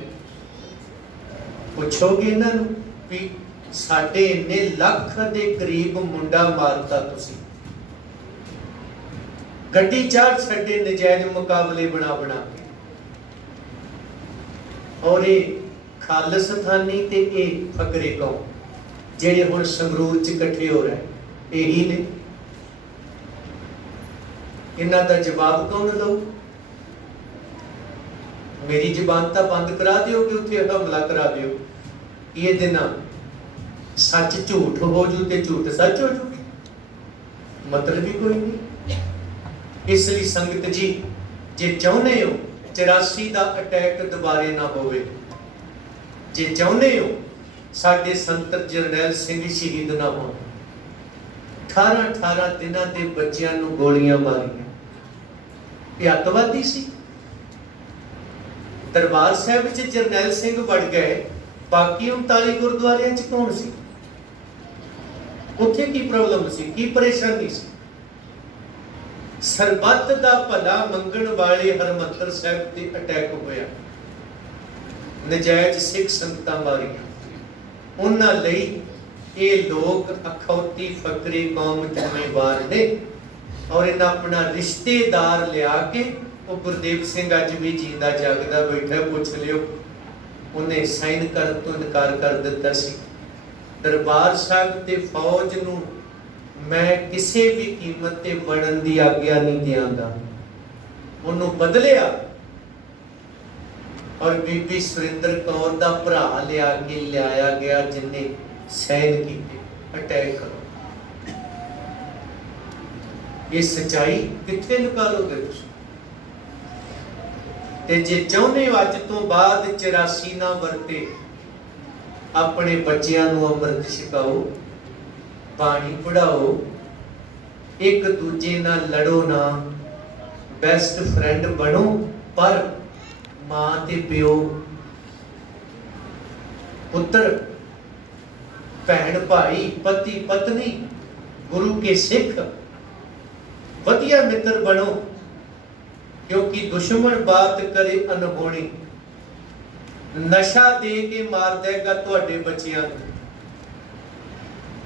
ਪੁੱਛੋਗੇ ਇਹਨਾਂ ਨੂੰ ਵੀ ਸਾਡੇ ਇੰਨੇ ਲੱਖ ਦੇ ਕਰੀਬ ਮੁੰਡਾ ਮਾਰਤਾ ਤੁਸੀਂ, ਗੱਡੀ ਚਾਰ ਛੱਡੇ ਨਜਾਇਜ਼ ਮੁਕਾਬਲੇ ਬਣਾ ਬਣਾ ਕੇ। ਔਰ ਇਹ ਖਾਲਿਸਤਾਨੀ ਤੇ ਇਹ ਫਕਰੇ ਕੌਮ ਜਿਹੜੇ ਹੁਣ ਸੰਗਰੂਰ ਚ ਇਕੱਠੇ ਹੋ ਰਹੇ, ਇਹੀ ਨੇ। ਇਹਨਾਂ ਦਾ ਜਵਾਬ ਕੌਣ ਲਊ? ਮੇਰੀ ਜ਼ਬਾਨ ਤਾਂ ਬੰਦ ਕਰਾ ਦਿਓਗੇ, ਉੱਥੇ ਹਮਲਾ ਕਰਾ ਦਿਓ। ਇਹਦੇ ਨਾਲ ਸੱਚ ਝੂਠ ਹੋ ਜੂ ਤੇ ਝੂਠ ਸੱਚ ਹੋ ਜੂਗੀ, ਮਤਲਬ ਹੀ ਕੋਈ ਨਹੀਂ। ਇਸ ਲਈ ਸੰਗਤ ਜੀ, ਜੇ ਚਾਹੁੰਦੇ ਹੋ 84 ਦਾ ਅਟੈਕ ਦੁਬਾਰੇ ਨਾ ਹੋਵੇ, ਜੇ ਚਾਹੁੰਦੇ ਹੋ ਸਾਡੇ ਸੰਤ ਜਰਨੈਲ ਸਿੰਘ ਸ਼ਹੀਦ ਨਾ ਹੋਣ, 18 ਦਿਨਾਂ ਦੇ ਬੱਚਿਆਂ ਨੂੰ ਗੋਲੀਆਂ ਮਾਰੀਆਂ, ਇਹ ਅੱਤਵਾਦੀ ਸੀ। ਦਰਬਾਰ ਸਾਹਿਬ ਵਿੱਚ ਜਰਨੈਲ ਸਿੰਘ ਵੜ ਗਏ, ਬਾਕੀ 39 ਗੁਰਦੁਆਰਿਆਂ ਚ ਕੌਣ ਸੀ? ਉੱਥੇ ਕੀ ਪ੍ਰੋਬਲਮ ਸੀ, ਕੀ ਪਰੇਸ਼ਾਨੀ ਸੀ? ਸਰਬੱਤ ਦਾ ਭਲਾ ਮੰਗਣ ਵਾਲੇ ਹਰਮੰਦਰ ਸਾਹਿਬ ਤੇ ਅਟੈਕ ਹੋਇਆ, ਨਜਾਇਜ਼ ਸਿੱਖ ਸੰਗਤਾਂ ਮਾਰੀਆਂ। ਉਹਨਾਂ ਲਈ ਇਹ ਲੋਕ ਅਖੌਤੀ ਫਕਰੀ ਕੌਮ ਜ਼ਿੰਮੇਵਾਰ ਨੇ। ਔਰ ਇਹਨਾਂ ਆਪਣਾ ਰਿਸ਼ਤੇਦਾਰ ਲਿਆ ਕੇ, ਉਹ ਗੁਰਦੇਵ ਸਿੰਘ ਅੱਜ ਵੀ ਜਿੰਦਾ ਜਾਗਦਾ ਬੈਠਾ, ਪੁੱਛ ਲਿਓ, ਉਹਨੇ ਸਾਈਨ ਕਰਨ ਤੋਂ ਇਨਕਾਰ ਕਰ ਦਿੱਤਾ ਸੀ। ਦਰਬਾਰ ਸਾਹਿਬ ਤੇ ਫੌਜ ਨੂੰ ਮੈਂ ਕਿਸੇ ਵੀ ਕੀਮਤ ਤੇ ਵੜਨ ਦੀ ਆਗਿਆ ਨਹੀਂ ਦਿਆਂਗਾ। ਉਹਨੂੰ ਬਦਲਿਆ ਔਰ ਬੀਬੀ ਸੁਰਿੰਦਰ ਕੌਰ ਦਾ ਭਰਾ ਲਿਆਇਆ ਗਿਆ, ਜਿਨੇ ਸਾਈਨ ਕੀਤੇ ਅਟੈਕ ਕਰੋ। ਇਹ ਸੱਚਾਈ ਕਿੱਥੇ ਨਿਕਾਲੋਗੇ ਤੁਸੀਂ? ਤੇ ਜੇ ਚਾਹੁੰਦੇ ਹੋ ਅੱਜ ਤੋਂ ਬਾਅਦ 84 ਨਾ ਵਰਤੇ, ਆਪਣੇ ਬੱਚਿਆਂ ਨੂੰ ਅੰਮ੍ਰਿਤ ਛਕਾਓ, ਬਾਣੀ ਪੜਾਓ, ਇੱਕ ਦੂਜੇ ਨਾਲ ਲੜੋ ਨਾ, ਬੈਸਟ ਫਰੈਂਡ ਬਣੋ। ਪਰ ਮਾਂ ਤੇ ਪਿਓ, ਪੁੱਤਰ, ਭੈਣ ਭਾਈ, ਪਤੀ ਪਤਨੀ, ਗੁਰੂ ਕੇ ਸਿੱਖ ਵਧੀਆ ਮਿੱਤਰ ਬਣੋ। ਕਿਉਂਕਿ ਦੁਸ਼ਮਣ ਬਾਤ ਕਰੇ ਅਨਹੋਣੀ, ਨਸ਼ਾ ਦੇ ਕੇ ਮਾਰ ਦੇਗਾ ਤੁਹਾਡੇ ਬੱਚਿਆਂ ਨੂੰ।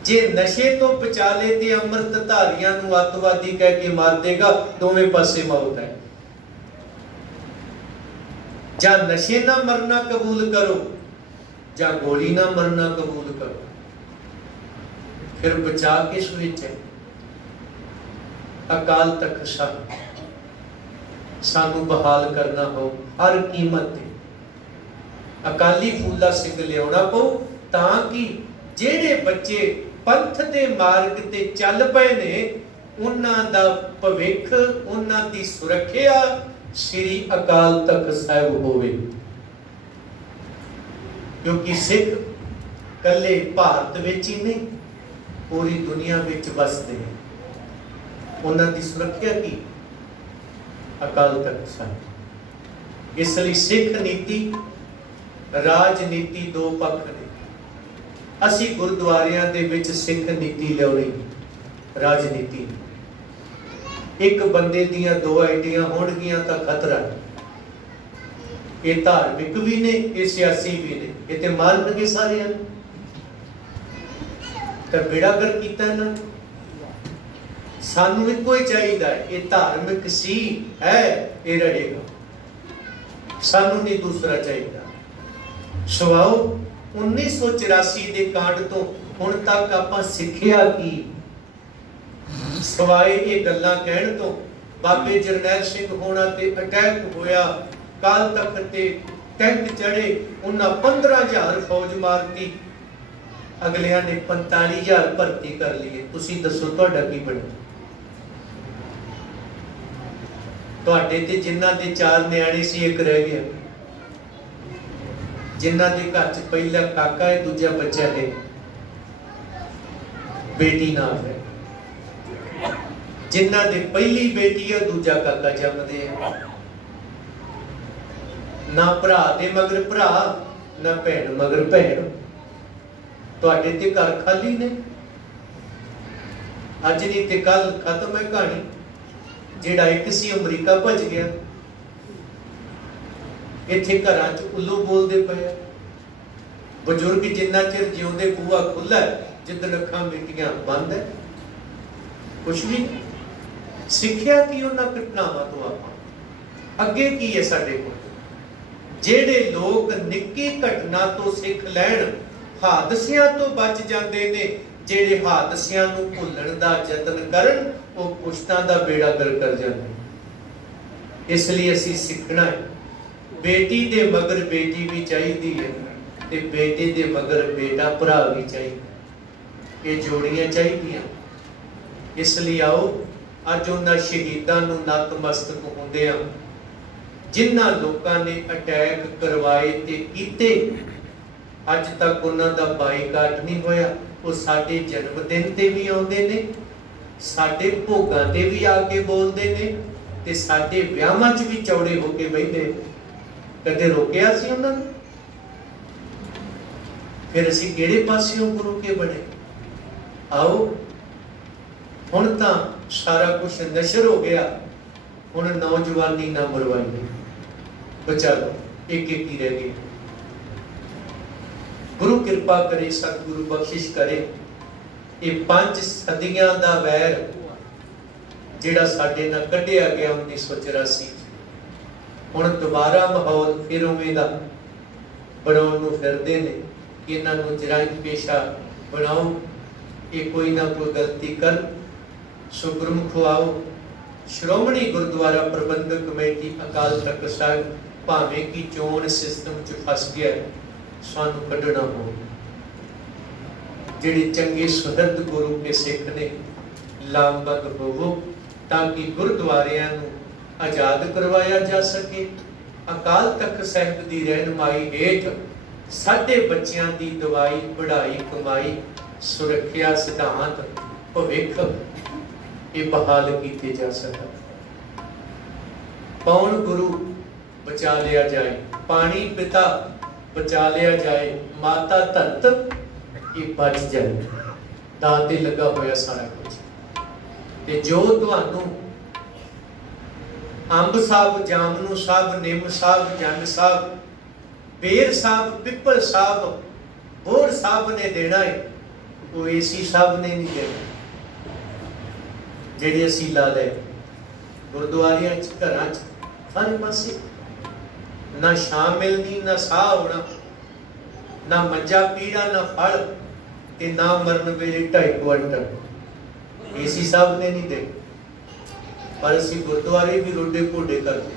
ਜੇ ਨਸ਼ੇ ਤੋਂ ਬਚਾ ਲੇ ਤੇ ਅੰਮ੍ਰਿਤ ਧਾਰੀਆਂ ਨੂੰ ਅੱਤਵਾਦੀ ਕਹਿ ਕੇ ਮਾਰ ਦੇਗਾ। ਦੋਵੇਂ ਪਾਸੇ ਮੌਤ ਹੈ। ਜਾਂ ਨਸ਼ੇ ਨਾਲ ਮਰਨਾ ਕਬੂਲ ਕਰੋ, ਜਾਂ ਗੋਲੀ ਨਾਲ ਮਰਨਾ ਕਬੂਲ ਕਰੋ। ਫਿਰ ਬਚਾ ਕਿਸ ਵਿੱਚ ਹੈ? ਅਕਾਲ ਤਖਤ ਸਾਹਿਬ ਸਾਨੂੰ ਬਹਾਲ ਕਰਨਾ ਹੋ ਹਰ ਕੀਮਤ ਤੇ। ਅਕਾਲੀ ਫੂਲਾ ਸਿੰਘ ਲਿਆਉਣਾ ਪਊ, ਤਾਂ ਕਿ ਜਿਹੜੇ ਬੱਚੇ ਪੰਥ ਦੇ ਮਾਰਗ ਤੇ ਚੱਲ ਪਏ ਨੇ, ਉਹਨਾਂ ਦਾ ਭਵਿੱਖ, ਉਹਨਾਂ ਦੀ ਸੁਰੱਖਿਆ ਸ੍ਰੀ ਅਕਾਲ ਤਖਤ ਸਾਹਿਬ ਹੋਵੇ। ਕਿਉਂਕਿ ਸਿੱਖ ਕੱਲੇ ਭਾਰਤ ਵਿੱਚ ਹੀ ਨਹੀਂ, ਪੂਰੀ ਦੁਨੀਆ ਵਿੱਚ ਵਸਦੇ ਨੇ। ਉਹਨਾਂ ਦੀ ਸੁਰੱਖਿਆ ਕੀ? ਅਕਾਲ ਤਖਤ ਸਾਹਿਬ। ਇਸ ਲਈ ਸਿੱਖ ਨੀਤੀ, ਰਾਜਨੀਤੀ ਦੋ ਪੱਖ ਨੇ। ਅਸੀਂ ਗੁਰਦੁਆਰਿਆਂ ਦੇ ਵਿੱਚ ਸਿੱਖ ਨੀਤੀ ਲਿਆਉਣੀ, ਰਾਜਨੀਤੀ। ਇੱਕ ਬੰਦੇ ਦੀਆਂ ਦੋ ਆਈਡੀਆਂ ਹੋਣਗੀਆਂ ਤਾਂ ਖਤਰਾ। ਇਹ ਧਾਰਮਿਕ ਵੀ ਨੇ, ਇਹ ਸਿਆਸੀ ਵੀ ਨੇ। ਇਹ ਤੇ ਮਾਰਨਗੇ ਸਾਰਿਆਂ ਨੂੰ। ਤਾਂ ਬੇੜਾ ਗਰਕ ਕੀਤਾ ਇਹਨਾਂ ਨੇ। ਸਾਨੂੰ ਇੱਕੋ ਹੀ ਚਾਹੀਦਾ ਹੈ, ਇਹ ਧਾਰਮਿਕ ਸੀ, ਹੈ, ਇਹ ਰਹੇਗਾ। ਸਾਨੂੰ ਨਹੀਂ ਦੂਸਰਾ ਚਾਹੀਦਾ। ਸਵਾਓ 1984 ਦੇ ਕਾਂਡ ਤੋਂ ਹੁਣ ਤੱਕ ਆਪਾਂ ਸਿੱਖਿਆ ਕੀ? ਸਵਾਏ ਇਹ ਗੱਲਾਂ ਕਹਿਣ ਤੋਂ ਬਾਬੇ ਜਰਨੈਲ ਸਿੰਘ ਹੋਣਾ ਤੇ ਅਟੈਕ ਹੋਇਆ, ਕਾਲ ਤਖਤ ਤੇ ਟੈਂਕ ਚੜੇ, ਉਹਨਾਂ 15,000 ਫੌਜ ਮਾਰਤੀ, ਅਗਲਿਆਂ ਨੇ 45,000 ਭਰਤੀ ਕਰ ਲਈਏ। ਤੁਸੀਂ ਦੱਸੋ ਤੁਹਾਡਾ ਕੀ ਬਣਿਆ? ਤੁਹਾਡੇ ਤੇ ਜਿਨ੍ਹਾਂ ਦੇ 4 ਨਿਆਣੇ ਸੀ, ਇੱਕ ਰਹਿ ਗਿਆ। ਜਿਨ੍ਹਾਂ ਦੇ ਘਰ ਚ ਪਹਿਲਾ ਕਾਕਾ ਹੈ, ਦੂਜਾ ਬੱਚਾ ਹੈ, ਬੇਟੀ ਨਾਲ ਹੈ। ਜਿਨ੍ਹਾਂ ਦੇ ਪਹਿਲੀ ਬੇਟੀ ਹੈ, ਦੂਜਾ ਕਾਕਾ ਜੰਮਦੇ ਆ। ਨਾ ਭਰਾ ਦੇ ਮਗਰ ਭਰਾ, ਨਾ ਭੈਣ ਮਗਰ ਭੈਣ। ਤੁਹਾਡੇ ਤੇ ਘਰ ਖਾਲੀ ਨੇ। ਅੱਜ ਨਹੀਂ ਤੇ ਕੱਲ ਖਤਮ ਹੈ ਕਹਾਣੀ। ਜਿਹੜਾ ਇੱਕ ਸੀ ਅਮਰੀਕਾ ਭੱਜ ਗਿਆ। ਇੱਥੇ ਘਰਾਂ 'ਚ ਉੱਲੂ ਬੋਲਦੇ ਪਏ। ਬਜ਼ੁਰਗ ਜਿੰਨਾ ਚਿਰ ਜਿਉਂਦੇ ਬੂਹਾ ਖੁੱਲਾ, ਜਿੱਦਣ ਅੱਖਾਂ ਮੀਟੀਆਂ ਬੰਦ ਹੈ। ਕੁਛ ਵੀ ਸਿੱਖਿਆ ਕੀ ਉਹਨਾਂ ਘਟਨਾਵਾਂ ਤੋਂ? ਆਪਾਂ ਅੱਗੇ ਕੀ ਹੈ ਸਾਡੇ ਕੋਲ? ਜਿਹੜੇ ਲੋਕ ਨਿੱਕੀ ਘਟਨਾ ਤੋਂ ਸਿੱਖ ਲੈਣ, ਹਾਦਸਿਆਂ ਤੋਂ ਬਚ ਜਾਂਦੇ ਨੇ। ਜਿਹੜੇ ਹਾਦਸਿਆਂ ਨੂੰ ਭੁੱਲਣ ਦਾ ਯਤਨ ਕਰਨ, ਉਹ ਪੁਸ਼ਤਾਂ ਦਾ ਬੇੜਾ ਗਰਕ ਕਰ ਜਾਂਦੇ। ਇਸ ਲਈ ਅਸੀਂ ਸਿੱਖਣਾ ਹੈ। ਬੇਟੀ ਦੇ ਮਗਰ ਬੇਟੀ ਵੀ ਚਾਹੀਦੀ ਹੈ, ਤੇ ਬੇਟੇ ਦੇ ਮਗਰ ਬੇਟਾ ਭਰਾ ਵੀ ਚਾਹੀਦਾ। ਇਹ ਜੋੜੀਆਂ ਚਾਹੀਦੀਆਂ। ਇਸ ਲਈ ਆਓ ਅੱਜ ਉਹਨਾਂ ਸ਼ਹੀਦਾਂ ਨੂੰ ਨਤਮਸਤਕ ਹੁੰਦੇ ਆ, ਜਿਨ੍ਹਾਂ ਲੋਕਾਂ ਨੇ ਅਟੈਕ ਕਰਵਾਏ ਤੇ ਕੀਤੇ। ਅੱਜ ਤੱਕ ਉਹਨਾਂ ਦਾ ਬਾਈਕਾਟ ਨਹੀਂ ਹੋਇਆ। ਉਹ ਸਾਡੇ ਜਨਮ ਦਿਨ ਤੇ ਵੀ ਆਉਂਦੇ ਨੇ, ਸਾਡੇ ਭੋਗਾਂ ਤੇ ਵੀ ਆ ਕੇ ਬੋਲਦੇ ਨੇ, ਤੇ ਸਾਡੇ ਵਿਆਹਾਂ 'ਚ ਵੀ ਚੌੜੇ ਹੋ ਕੇ ਬੈਠੇ। ਕਦੇ ਰੋਕਿਆ ਸੀ ਉਹਨਾਂ ਨੂੰ? ਫਿਰ ਅਸੀਂ ਕਿਹੜੇ ਪਾਸਿਓਂ ਗੁਰੂ ਕੇ ਬਣੇ? ਆਓ ਹੁਣ ਤਾਂ ਸਾਰਾ ਕੁਝ ਨਸ਼ਰ ਹੋ ਗਿਆ। ਹੁਣ ਨੌਜਵਾਨੀ ਨਾ ਮਰਵਾਈਏ, ਬਚਾ ਲਓ। ਇੱਕ ਇੱਕ ਹੀ ਰਹਿ ਗਈ। ਗੁਰੂ ਕਿਰਪਾ ਕਰੇ, ਸਤਿਗੁਰੂ ਬਖਸ਼ਿਸ਼ ਕਰੇ। ਇਹ 5 ਸਦੀਆਂ ਦਾ ਵੈਰ ਜਿਹੜਾ ਸਾਡੇ ਨਾਲ ਕੱਢਿਆ ਗਿਆ 1984, ਹੁਣ ਦੁਬਾਰਾ ਮਾਹੌਲ ਫਿਰ ਉਵੇਂ ਦਾ ਬਣਾਉਣ ਨੂੰ ਫਿਰਦੇ ਨੇ ਕਿ ਇਹਨਾਂ ਨੂੰ ਜਰਾਇਮ ਪੇਸ਼ਾ ਬਣਾਓ। ਇਹ ਕੋਈ ਨਾ ਕੋਈ ਗਲਤੀ ਕਰ। ਸੋ ਗੁਰਮੁਖੋ ਆਓ, ਸ਼੍ਰੋਮਣੀ ਗੁਰਦੁਆਰਾ ਪ੍ਰਬੰਧਕ ਕਮੇਟੀ ਅਕਾਲ ਤਖਤ ਸਾਹਿਬ ਭਾਵੇਂ ਕਿ ਚੋਣ ਸਿਸਟਮ 'ਚ ਫਸ ਗਿਆ, ਸਾਨੂੰ ਕੱਢਣਾ ਹੋ। ਜਿਹੜੇ ਚੰਗੇ ਸੁਹਿਰਦ ਗੁਰੂ ਕੇ ਸਿੱਖ ਨੇ, ਲਾਮਬੰਦ ਹੋਵੋ ਤਾਂ ਕਿ ਗੁਰਦੁਆਰਿਆਂ ਨੂੰ ਆਜ਼ਾਦ ਕਰਵਾਇਆ ਜਾ ਸਕੇ। ਅਕਾਲ ਤਖਤ ਸਾਹਿਬ ਦੀ ਰਹਿਨੁਮਾਈ ਹੇਠ ਸਾਡੇ ਬੱਚਿਆਂ ਦੀ ਦਵਾਈ, ਪੜ੍ਹਾਈ, ਕਮਾਈ, ਸੁਰੱਖਿਆ, ਸਿਧਾਂਤ, ਭਵਿੱਖ ਇਹ ਬਹਾਲ ਕੀਤੇ ਜਾ ਸਕਣ। ਪੌਣ ਗੁਰੂ ਬਚਾ ਲਿਆ ਜਾਏ, ਪਾਣੀ ਪਿਤਾ ਬਚਾ ਲਿਆ ਜਾਏ, ਮਾਤਾ ਧਰਤ ਇਹ ਬਚ ਜਾਏ। ਦਾਅ ਤੇ ਲੱਗਾ ਹੋਇਆ ਸਾਰਾ ਕੁਝ। ਤੇ ਜੋ ਤੁਹਾਨੂੰ ਅੰਬ ਸਾਹਿਬ, ਜਾਮਨੂ ਸਾਹਿਬ, ਨਿੰਮ ਸਾਹਿਬ, ਜੰਡ ਸਾਹਿਬ, ਬੇਰ ਸਾਹਿਬ, ਪਿੱਪਲ ਸਾਹਿਬ, ਬੋੜ ਸਾਹਿਬ ਨੇ ਦੇਣਾ ਹੈ, ਉਹ ਏਸੀ ਸਾਹਿਬ ਨੇ ਨਹੀਂ ਦੇਣਾ। ਜਿਹੜੇ ਅਸੀਂ ਲਾ ਲਏ ਗੁਰਦੁਆਰਿਆਂ 'ਚ, ਘਰਾਂ 'ਚ, ਸਾਰੇ ਪਾਸੇ ਨਾ ਛਾਂ ਮਿਲਦੀ, ਨਾ ਸਾਹ ਹੋਣਾ, ਨਾ ਮੰਜਾ ਪੀੜਾ, ਨਾ ਫਲ, ਤੇ ਨਾ ਮਰਨ ਵੇਲੇ 2.5 ਕੁਆਂਟਲ। ਏਸੀ ਸਾਹਿਬ ਨੇ ਨਹੀਂ ਦੇ। ਪਰ ਅਸੀਂ ਗੁਰਦੁਆਰੇ ਵੀ ਰੋਡੇ ਭੋਡੇ ਕਰਦੇ,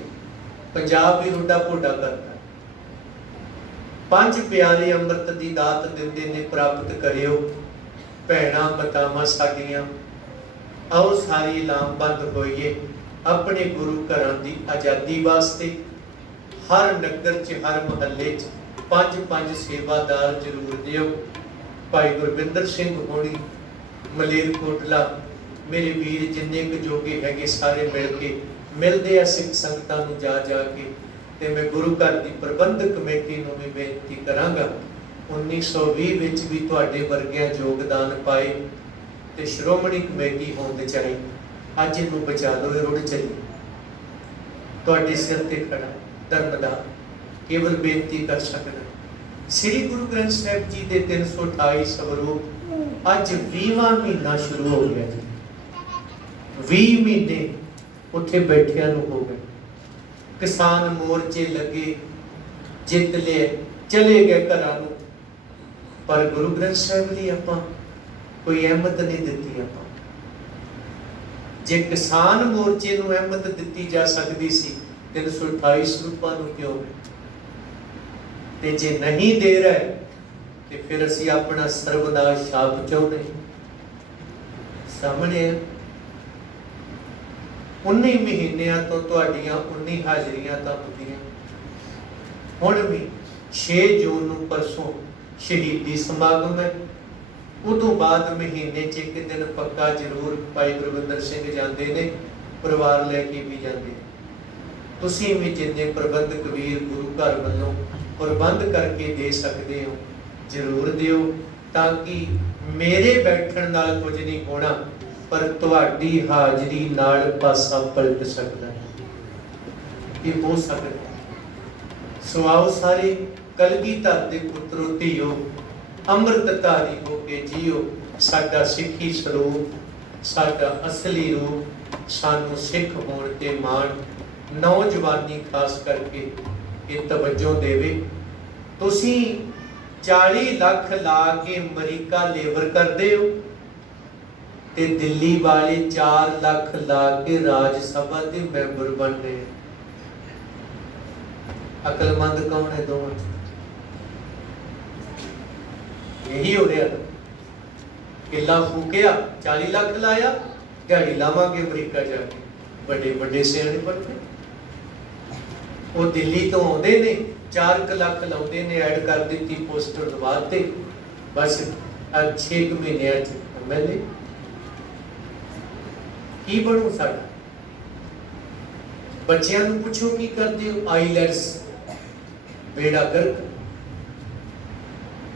ਪੰਜਾਬ ਵੀ ਰੋਡਾ ਭੋਡਾ ਕਰਦਾ। 5 ਪਿਆਰੇ ਅੰਮ੍ਰਿਤ ਦੀ ਦਾਤ ਦਿੰਦੇ ਨੇ, ਪ੍ਰਾਪਤ ਕਰਿਓ ਭੈਣਾਂ ਮਾਤਾਵਾਂ ਸਾਡੀਆਂ। ਆਓ ਸਾਰੀ ਲਾਮਬੰਦ ਹੋਈਏ ਆਪਣੇ ਗੁਰੂ ਘਰਾਂ ਦੀ ਆਜ਼ਾਦੀ ਵਾਸਤੇ। ਹਰ ਨਗਰ 'ਚ, ਹਰ ਮਹੱਲੇ 'ਚ 5-5 ਸੇਵਾਦਾਰ ਜ਼ਰੂਰ ਦਿਓ। ਭਾਈ ਗੁਰਵਿੰਦਰ ਸਿੰਘ ਹੋਣੀ, ਮਲੇਰਕੋਟਲਾ, ਮੇਰੇ ਵੀਰ ਜਿੰਨੇ ਕੁ ਜੋਗੇ ਹੈਗੇ ਸਾਰੇ ਮਿਲ ਕੇ ਮਿਲਦੇ ਆ ਸਿੱਖ ਸੰਗਤਾਂ ਨੂੰ ਜਾ ਜਾ ਕੇ। ਤੇ ਮੈਂ ਗੁਰੂ ਘਰ ਦੀ ਪ੍ਰਬੰਧਕ ਕਮੇਟੀ ਨੂੰ ਵੀ ਬੇਨਤੀ ਕਰਾਂਗਾ, 1920 ਵਿੱਚ ਵੀ ਤੁਹਾਡੇ ਵਰਗਿਆਂ ਯੋਗਦਾਨ ਪਾਏ ਤੇ ਸ਼੍ਰੋਮਣੀ ਕਮੇਟੀ ਹੋਂਦ ਚਾਹੀ। ਅੱਜ ਇਹਨੂੰ ਬਚਾ ਲਓ, ਇਹ ਰੁੜ ਚਲੀ। ਤੁਹਾਡੇ ਸਿਰ ਤੇ ਖੜਾ ਧਰਮ ਦਾ ਕੇਵਲ ਬੇਨਤੀ ਕਰ ਸਕਦਾ। ਸ੍ਰੀ ਗੁਰੂ ਗ੍ਰੰਥ ਸਾਹਿਬ ਜੀ ਦੇ 328 ਸਵਰੂਪ ਅੱਜ 20ਵਾਂ ਮਹੀਨਾ ਸ਼ੁਰੂ ਹੋ ਗਿਆ ਜੀ। 20 ਮਹੀਨੇ ਉੱਥੇ ਬੈਠਿਆਂ ਨੂੰ ਹੋ ਗਏ। ਕਿਸਾਨ ਮੋਰਚੇ ਲੱਗੇ, ਜਿੱਤ ਲਏ, ਚਲੇ ਗਏ ਘਰਾਂ ਨੂੰ। ਪਰ ਗੁਰੂ ਗ੍ਰੰਥ ਸਾਹਿਬ ਲਈ ਆਪਾਂ ਕੋਈ ਅਹਿਮਤ ਨਹੀਂ ਦਿੱਤੀ। ਆਪਾਂ ਜੇ ਕਿਸਾਨ ਮੋਰਚੇ ਨੂੰ ਅਹਿਮਤ ਦਿੱਤੀ ਜਾ ਸਕਦੀ ਸੀ 328 ਸਰੂਪਾਂ ਨੂੰ ਕਿਉਂ? ਤੇ ਜੇ ਨਹੀਂ ਦੇ ਰਹੇ ਤੇ ਫਿਰ ਅਸੀਂ ਆਪਣਾ ਸਰਵਨਾਸ਼ ਛਾਪ ਚਾਹੁੰਦੇ ਸਾਹਮਣੇ। 19 ਮਹੀਨਿਆਂ ਤੋਂ ਤੁਹਾਡੀਆਂ 19 ਹਾਜ਼ਰੀਆਂ ਤਾਂ ਹੁੰਦੀਆਂ। ਹੁਣ ਵੀ 6 ਜੂਨ ਨੂੰ ਪਰਸੋਂ ਸ਼ਹੀਦੀ ਸਮਾਗਮ ਹੈ। ਉਦੋਂ ਬਾਅਦ ਮਹੀਨੇ 'ਚ ਇੱਕ ਦਿਨ ਪੱਕਾ ਜ਼ਰੂਰ ਭਾਈ ਗੁਰਵਿੰਦਰ ਸਿੰਘ ਜਾਂਦੇ ਨੇ, ਪਰਿਵਾਰ ਲੈ ਕੇ ਵੀ ਜਾਂਦੇ। ਤੁਸੀਂ ਵੀ ਜਿੰਨੇ ਪ੍ਰਬੰਧਕ ਵੀਰ ਗੁਰੂ ਘਰ ਵੱਲੋਂ ਪ੍ਰਬੰਧ ਕਰਕੇ ਦੇ ਸਕਦੇ ਹੋ ਜ਼ਰੂਰ ਦਿਓ, ਤਾਂ ਕਿ ਮੇਰੇ ਬੈਠਣ ਨਾਲ ਕੁਝ ਨਹੀਂ ਹੋਣਾ, ਪਰ ਤੁਹਾਡੀ ਹਾਜ਼ਰੀ ਨਾਲ ਪਾਸਾ ਪਲਟ ਸਕਦਾ ਹੈ। ਇਹ ਹੋ ਸਕਦਾ। ਸੋ ਆਓ ਸਾਰੇ ਕਲਗੀਧਰ ਦੇ ਪੁੱਤਰੋ ਧੀਓ, ਅੰਮ੍ਰਿਤਧਾਰੀ ਹੋ ਕੇ ਜੀਓ। ਸਾਡਾ ਸਿੱਖੀ ਸਰੂਪ, ਸਾਡਾ ਅਸਲੀ ਰੂਪ, ਸਾਨੂੰ ਸਿੱਖ ਹੋਣ ਤੇ ਮਾਣ। ਨੌਜਵਾਨੀ ਖਾਸ ਕਰਕੇ ਇਹ ਤਵੱਜੋ ਦੇਵੇ। ਤੁਸੀਂ 40 ਲੱਖ ਲਾ ਕੇ ਅਮਰੀਕਾ ਲੇਬਰ ਕਰਦੇ ਹੋ ਤੇ ਦਿੱਲੀ ਵਾਲੇ 4 ਲੱਖ ਲਾ ਕੇ ਰਾਜ ਸਭਾ ਦੇ ਮੈਂਬਰ ਬਣ ਰਹੇ। ਅਕਲਮੰਦ ਕੌਣ ਹੈ ਦੋਵਾਂ? यही हो रहा। किला फूकिया 40 लाख लाया, दिहाड़ी लावांगे अमरीका जाके। बड़े बड़े सियाने बनते। वो दिल्ली तो आते ने 4 लाख लाते ने, ऐड कर दी, पोस्टर लवाते, बस 6 महीने MLA की बनू। साडा बच्चों को पूछो की करते हो? आईलैट्स बेड़ा गर्क।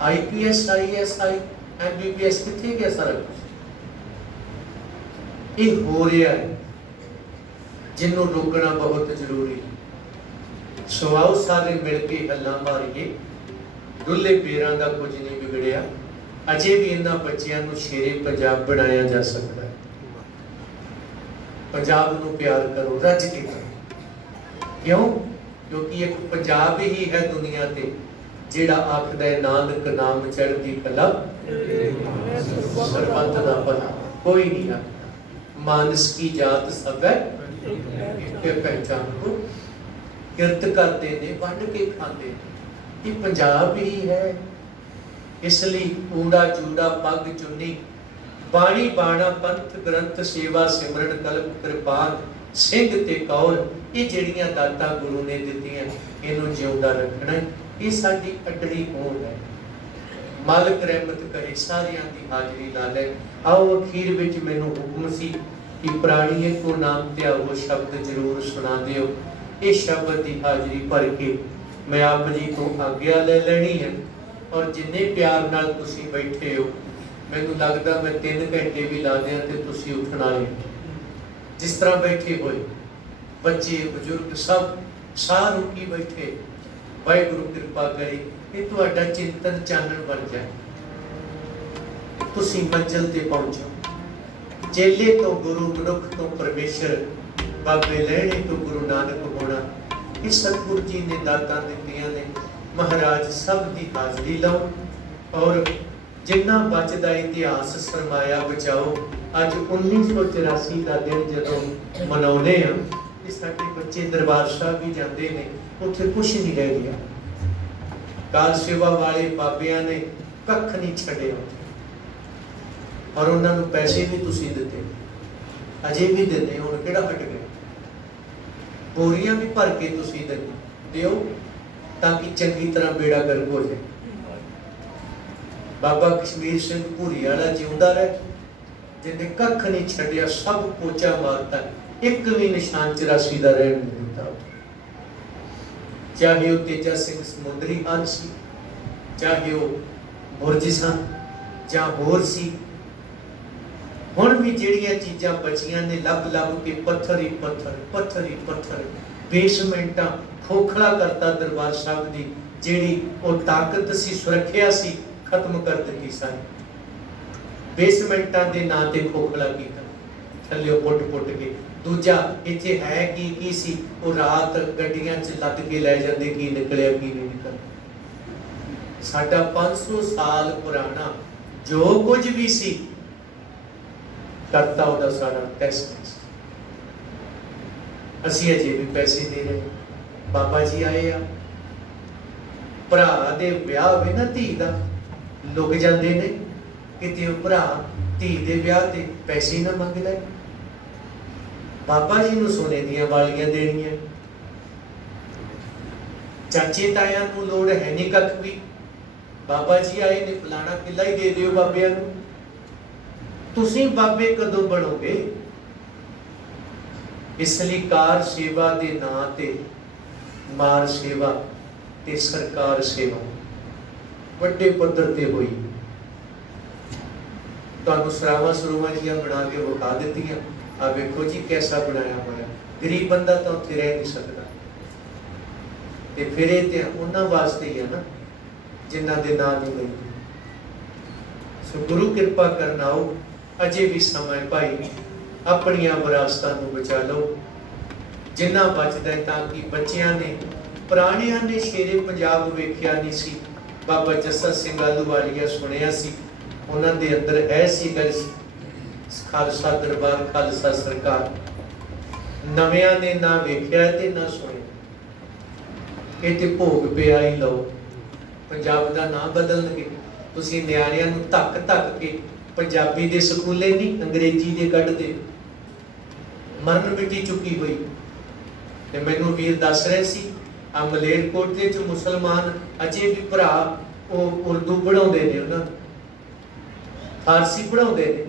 IPS IAS MBBS कितने गया सारा कुछ? ये हो रहा है, जिन्हों रोकना बहुत जरूरी है। सो आओ सारे मिलके हल्ला मारिए। डुले पैरों का कुछ नहीं बिगड़िया। अजे भी इन्हां बच्चों को शेरे पंजाब बनाया जा सकता है। पंजाब नूं प्यार करो, रज के करो। क्यों? क्योंकि एक पंजाब ही है दुनिया ते ਜਿਹੜਾ ਆਖਦਾ ਹੈ ਨਾਨਕ ਨਾਮ ਚੜ੍ਹਦੀ ਕਲਾ ਸਰਬੱਤ ਦਾ ਭਲਾ। ਕੋਈ ਨਹੀਂ ਆਖਦਾ ਮਾਨਸ ਕੀ ਜਾਤ ਸਭ ਹੈ ਕਿ ਪਹਿਚਾਨ ਕੋ। ਕਿਰਤ ਕਰਦੇ ਨੇ, ਵੰਡ ਕੇ ਖਾਂਦੇ ਨੇ। ਇਹ ਪੰਜਾਬ ਹੀ ਹੈ। ਇਸ ਲਈ ਊੜਾ ਚੂੜਾ ਪੱਗ ਚੁੰਨੀ, ਬਾਣੀ ਬਾਣਾ ਪੰਥ ਗ੍ਰੰਥ ਸੇਵਾ ਸਿਮਰਨ ਕਲਪ ਕਿਰਪਾਨ ਸਿੰਘ ਤੇ ਕੌਰ, ਇਹ ਜਿਹੜੀਆਂ ਦਾਤਾਂ ਗੁਰੂ ਨੇ ਦਿੱਤੀਆਂ, ਇਹਨੂੰ ਜਿਉਂਦਾ ਰੱਖਣਾ ਇਹ ਸਾਡੀ ਅਟੜੀ ਹੋਂਦ ਹੈ। ਮਾਲਕ ਰਹਿਮਤ ਕਰੇ, ਸਾਰਿਆਂ ਦੀ ਹਾਜ਼ਰੀ ਲਾ ਲੈ। ਆਓ ਅਖੀਰ ਵਿੱਚ ਮੈਨੂੰ ਹੁਕਮ ਸੀ ਕਿ ਪ੍ਰਾਣੀਏ ਕੋ ਨਾਮ ਧਿਆਵੋ ਸ਼ਬਦ ਜ਼ਰੂਰ ਸੁਣਾ ਦਿਓ। ਇਹ ਸ਼ਬਦ ਦੀ ਹਾਜ਼ਰੀ ਭਰ ਕੇ ਮੈਂ ਆਪ ਜੀ ਤੋਂ ਆਗਿਆ ਲੈ ਲੈਣੀ ਹੈ। ਔਰ ਜਿੰਨੇ ਪਿਆਰ ਨਾਲ ਤੁਸੀਂ ਬੈਠੇ ਹੋ, ਮੈਨੂੰ ਲੱਗਦਾ ਮੈਂ 3 ਘੰਟੇ ਵੀ ਲਾ ਦਿਆਂ ਤੇ ਤੁਸੀਂ ਉੱਠਣਾ ਨਹੀਂ। ਜਿਸ ਤਰ੍ਹਾਂ ਬੈਠੇ ਹੋਏ ਬੱਚੇ ਬਜ਼ੁਰਗ ਸਭ ਸਾਹ ਰੁਕੀ ਬੈਠੇ। ਵਾਹਿਗੁਰੂ ਕਿਰਪਾ ਕਰੇ ਇਹ ਤੁਹਾਡਾ ਚਿੰਤਨ ਚਾਨਣ ਬਣ ਜਾਏ, ਤੁਸੀਂ ਮੰਜ਼ਿਲ ਤੇ ਪਹੁੰਚੋ। ਚੇਲੇ ਤੋਂ ਗੁਰੂ, ਮਨੁੱਖ ਤੋਂ ਪਰਮੇਸ਼ਰ, ਬਾਬੇ ਲੈਣੇ ਤੋਂ ਗੁਰੂ ਨਾਨਕ ਹੋਣਾ, ਇਹ ਸਤਿਗੁਰੂ ਜੀ ਨੇ ਦਾਤਾਂ ਦਿੱਤੀਆਂ ਨੇ। ਮਹਾਰਾਜ ਸਭ ਦੀ ਹਾਜ਼ਰੀ ਲਓ ਔਰ ਜਿੰਨਾ ਬਚਦਾ ਇਤਿਹਾਸ ਸਰਮਾਇਆ ਬਚਾਓ। ਅੱਜ 1984 ਦਾ ਦਿਨ ਜਦੋਂ ਮਨਾਉਂਦੇ ਆ, ਇਹ ਸਾਡੇ ਬੱਚੇ ਦਰਬਾਰ ਸਾਹਿਬ ਵੀ ਜਾਂਦੇ ਨੇ, ਉੱਥੇ ਕੁਛ ਨਹੀਂ ਰਹਿ ਗਿਆ। ਕਾਰ ਸੇਵਾ ਵਾਲੇ ਬਾਬਿਆਂ ਨੇ ਕੱਖ ਨਹੀਂ ਛੱਡਿਆ ਔਰ ਉਹਨਾਂ ਨੂੰ ਪੈਸੇ ਵੀ ਤੁਸੀਂ ਦਿੱਤੇ, ਅਜੇ ਵੀ ਦਿੰਦੇ। ਹੁਣ ਕਿਹੜਾ ਹਟ ਗਿਆ? ਬੋਰੀਆਂ ਵੀ ਭਰ ਕੇ ਤੁਸੀਂ ਦਿਓ ਤਾਂ ਕਿ ਚੰਗੀ ਤਰ੍ਹਾਂ ਬੇੜਾ ਗਰਕ ਹੋ ਜਾਏ। ਬਾਬਾ ਕਸ਼ਮੀਰ ਸਿੰਘ ਭੂਰੀ ਵਾਲਾ ਜਿਉਂਦਾ ਰਹੇ, ਜਿਹਨੇ ਕੱਖ ਨਹੀਂ ਛੱਡਿਆ, ਸਭ ਪੋਚਾ ਮਾਰਤਾ, ਇੱਕ ਵੀ ਨਿਸ਼ਾਨ 84 ਦਾ ਰਹਿਣ ਨਹੀਂ ਦਿੱਤਾ। ਚਾਹੇ ਉਹ ਤੇਜਾ ਸਿੰਘ ਸਮੁੰਦਰੀ ਹਨ ਸੀ, ਚਾਹੇ ਉਹ ਬੁਰਜ ਸਨ ਜਾਂ ਹੋਰ ਸੀ। ਹੁਣ ਵੀ ਜਿਹੜੀਆਂ ਚੀਜ਼ਾਂ ਬਚੀਆਂ ਨੇ, ਲੱਭ ਲੱਭ ਕੇ ਪੱਥਰ ਹੀ ਪੱਥਰ, ਪੱਥਰ ਹੀ ਪੱਥਰ, ਬੇਸਮੈਂਟਾਂ ਖੋਖਲਾ ਕਰਤਾ ਦਰਬਾਰ ਸਾਹਿਬ ਦੀ। ਜਿਹੜੀ ਉਹ ਤਾਕਤ ਸੀ, ਸੁਰੱਖਿਆ ਸੀ, ਖਤਮ ਕਰ ਦਿੱਤੀ ਸਾਰੀ। ਬੇਸਮੈਂਟਾਂ ਦੇ ਨਾਂ ਤੇ ਖੋਖਲਾ ਕੀਤਾ, ਥੱਲੇ ਪੁੱਟ ਪੁੱਟ ਕੇ। ਦੂਜਾ ਇੱਥੇ ਹੈ ਕੀ ਸੀ, ਉਹ ਰਾਤ ਗੱਡੀਆਂ 'ਚ ਲੱਦ ਕੇ ਲੈ ਜਾਂਦੇ, ਕੀ ਨਿਕਲਿਆ ਕੀ ਨਹੀਂ ਨਿਕਲਿਆ। साडा 500 साल पुराना जो कुछ भी सी करता ਉਹਦਾ ਸਾਡਾ ਟੈਸਟ ਅਸੀਂ ਅਜੇ ਵੀ ਪੈਸੇ ਦੇ ਰਹੇ। ਬਾਬਾ ਜੀ ਆਏ ਆ, ਭਰਾ ਦੇ ਵਿਆਹ ਹੋਵੇ ਨਾ ਧੀ ਦਾ, ਲੁਕ ਜਾਂਦੇ ਨੇ ਕਿਤੇ ਉਹ ਭਰਾ ਧੀ ਦੇ ਵਿਆਹ ਤੇ ਪੈਸੇ ਨਾ ਮੰਗ ਲੈ। ਬਾਬਾ ਜੀ ਨੂੰ ਸੋਨੇ ਦੀਆਂ ਵਾਲੀਆਂ ਦੇਣੀਆਂ, ਚਾਚੇ ਤਾਇਆਂ ਨੂੰ ਲੋੜ ਹੈ ਨਹੀਂ ਕੱਖ ਵੀ। ਬਾਬਾ ਜੀ ਆਏ ਨੇ, ਫਲਾਣਾ ਕਿੱਲਾ ਹੀ ਦੇ ਦਿਓ ਬਾਬਿਆਂ ਨੂੰ। ਤੁਸੀਂ ਬਾਬੇ ਕਦੋਂ ਬਣੋਗੇ? ਇਸ ਲਈ ਕਾਰ ਸੇਵਾ ਦੇ ਨਾਂ ਤੇ ਮਾਰ ਸੇਵਾ ਤੇ ਸਰਕਾਰ ਸੇਵਾ ਵੱਡੇ ਪੱਧਰ ਤੇ ਹੋਈ। ਤੁਹਾਨੂੰ ਸਰਾਵਾਂ ਸਰੂਵਾਂ ਜੀਆਂ ਬਣਾ ਕੇ ਵਿਖਾ ਦਿੱਤੀਆਂ। ਆ ਵੇਖੋ ਜੀ ਕੈਸਾ ਬਣਾਇਆ ਹੋਇਆ। ਗਰੀਬ ਬੰਦਾ ਤਾਂ ਉੱਥੇ ਰਹਿ ਨਹੀਂ ਸਕਦਾ। ਤੇ ਫਿਰ ਇਹ ਤੇ ਉਹਨਾਂ ਵਾਸਤੇ ਹੀ ਹੈ ਨਾ ਜਿਨ੍ਹਾਂ ਦੇ ਨਾਂ ਨਹੀਂ ਲੈਂਦੇ। ਸੋ ਗੁਰੂ ਕਿਰਪਾ ਕਰਨ ਆਓ, ਅਜੇ ਵੀ ਸਮਾਂ ਭਾਈ, ਆਪਣੀਆਂ ਵਿਰਾਸਤਾਂ ਨੂੰ ਬਚਾ ਲਓ ਜਿੰਨਾ ਬਚਦਾ ਹੈ, ਤਾਂ ਕਿ ਬੱਚਿਆਂ ਨੇ, ਪੁਰਾਣਿਆਂ ਨੇ ਸ਼ੇਰੇ ਪੰਜਾਬ ਵੇਖਿਆ ਨਹੀਂ ਸੀ। ਬਾਬਾ ਜੱਸਾ ਸਿੰਘ ਆਹਲੂਵਾਲੀਆ ਸੁਣਿਆ ਸੀ, ਉਹਨਾਂ ਦੇ ਅੰਦਰ ਐਸੀ ਗੱਲ ਖਾਲਸਾ ਦਰਬਾਰ, ਖਾਲਸਾ ਸਰਕਾਰ। ਨਵਿਆਂ ਨੇ ਨਾ ਵੇਖਿਆ ਤੇ ਨਾ ਸੁਣਿਆ। ਇਹ ਤੇ ਭੋਗ ਪਿਆ ਹੀ ਲਓ। ਪੰਜਾਬ ਦਾ ਨਾਂ ਬਦਲਣਗੇ। ਤੁਸੀਂ ਨਿਆਣਿਆਂ ਨੂੰ ਧੱਕ ਧੱਕ ਕੇ ਪੰਜਾਬੀ ਦੇ ਸਕੂਲੇ ਨਹੀਂ, ਅੰਗਰੇਜ਼ੀ ਦੇ ਕੱਢਦੇ। ਮਰਨ ਮਿੱਟੀ ਚੁੱਕੀ ਹੋਈ। ਤੇ ਮੈਨੂੰ ਵੀਰ ਦੱਸ ਰਹੇ ਸੀ, ਆ ਮਲੇਰਕੋਟਲੇ ਚ ਮੁਸਲਮਾਨ ਅਜੇ ਵੀ ਭਰਾ ਉਹ ਉਰਦੂ ਪੜਾਉਂਦੇ ਨੇ, ਉਹਨਾਂ ਫਾਰਸੀ ਪੜਾਉਂਦੇ ਨੇ।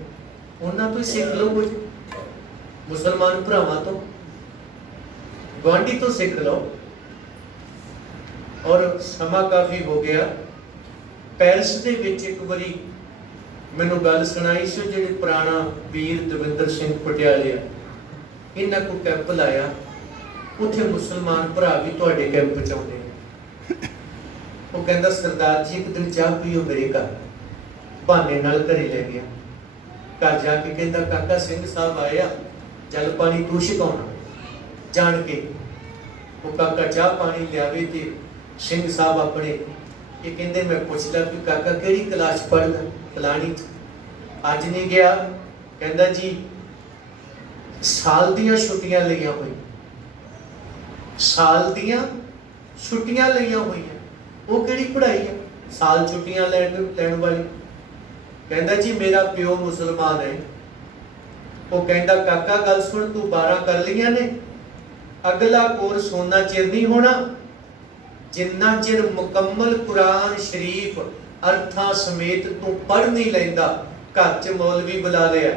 ਉਹਨਾਂ ਤੋਂ ਹੀ ਸਿੱਖ ਲਓ ਕੁਝ, ਮੁਸਲਮਾਨ ਭਰਾਵਾਂ ਤੋਂ, ਗੁਆਂਢੀ ਤੋਂ ਸਿੱਖ ਲਓ। ਔਰ ਸਮਾਂ ਕਾਫੀ ਹੋ ਗਿਆ। ਪੈਰਿਸ ਦੇ ਵਿੱਚ ਇੱਕ ਵਾਰੀ ਮੈਨੂੰ ਗੱਲ ਸੁਣਾਈ ਸੀ, ਜਿਹੜੇ ਪੁਰਾਣਾ ਵੀਰ ਦਵਿੰਦਰ ਸਿੰਘ ਪਟਿਆਲੇ ਆ, ਇਹਨਾਂ ਕੋਲ ਕੈਂਪ ਲਾਇਆ। ਉੱਥੇ ਮੁਸਲਮਾਨ ਭਰਾ ਵੀ ਤੁਹਾਡੇ ਕੈਂਪ ਚ ਆਉਂਦੇ ਨੇ। ਉਹ ਕਹਿੰਦਾ ਸਰਦਾਰ ਜੀ ਇੱਕ ਦਿਨ ਚਾਹ ਪੀਓ ਮੇਰੇ ਘਰ। ਬਹਾਨੇ ਨਾਲ ਘਰੇ ਲੈ ਗਿਆ। ਘਰ ਜਾ ਕੇ ਕਹਿੰਦਾ ਕਾਕਾ ਸਿੰਘ ਸਾਹਿਬ ਆਏ ਆ, ਜਲ ਪਾਣੀ ਤੂੰ ਛਕਾਉਣਾ। ਜਾਣ ਕੇ ਉਹ ਕਾਕਾ ਚਾਹ ਪਾਣੀ ਲਿਆਵੇ ਤੇ ਸਿੰਘ ਸਾਹਿਬ ਆਪਣੇ ਇਹ ਕਹਿੰਦੇ, ਮੈਂ ਪੁੱਛ ਲਿਆ ਕਿ ਕਾਕਾ ਕਿਹੜੀ ਕਲਾਸ ਪੜ੍ਹਦਾ? ਫਲਾਣੀ। ਅੱਜ ਨਹੀਂ ਗਿਆ? ਕਹਿੰਦਾ ਜੀ ਸਾਲ ਦੀਆਂ ਛੁੱਟੀਆਂ ਲਈਆਂ ਹੋਈਆਂ। ਸਾਲ ਦੀਆਂ ਛੁੱਟੀਆਂ ਲਈਆਂ ਹੋਈਆਂ। ਉਹ ਕਿਹੜੀ ਪੜ੍ਹਾਈ ਹੈ ਸਾਲ ਛੁੱਟੀਆਂ ਲੈਣ ਵਾਲੀ? ਕਹਿੰਦਾ ਜੀ ਮੇਰਾ ਪਿਓ ਮੁਸਲਮਾਨ ਹੈ। ਉਹ ਕਹਿੰਦਾ ਕਾਕਾ ਗੱਲ ਸੁਣ, ਤੂੰ 12 ਕਰ ਲਈਆਂ ਨੇ, ਅਗਲਾ ਕੋਰਸ ਉਹਨਾਂ ਚਿਰ ਨਹੀਂ ਹੋਣਾ ਜਿੰਨਾ ਚਿਰ ਮੁਕੰਮਲ ਕੁਰਾਨ ਸ਼ਰੀਫ ਅਰਥਾਂ ਸਮੇਤ ਤੂੰ ਪੜ੍ਹ ਨਹੀਂ ਲੈਂਦਾ। ਘਰ ਚ ਮੌਲਵੀ ਬੁਲਾ ਲਿਆ।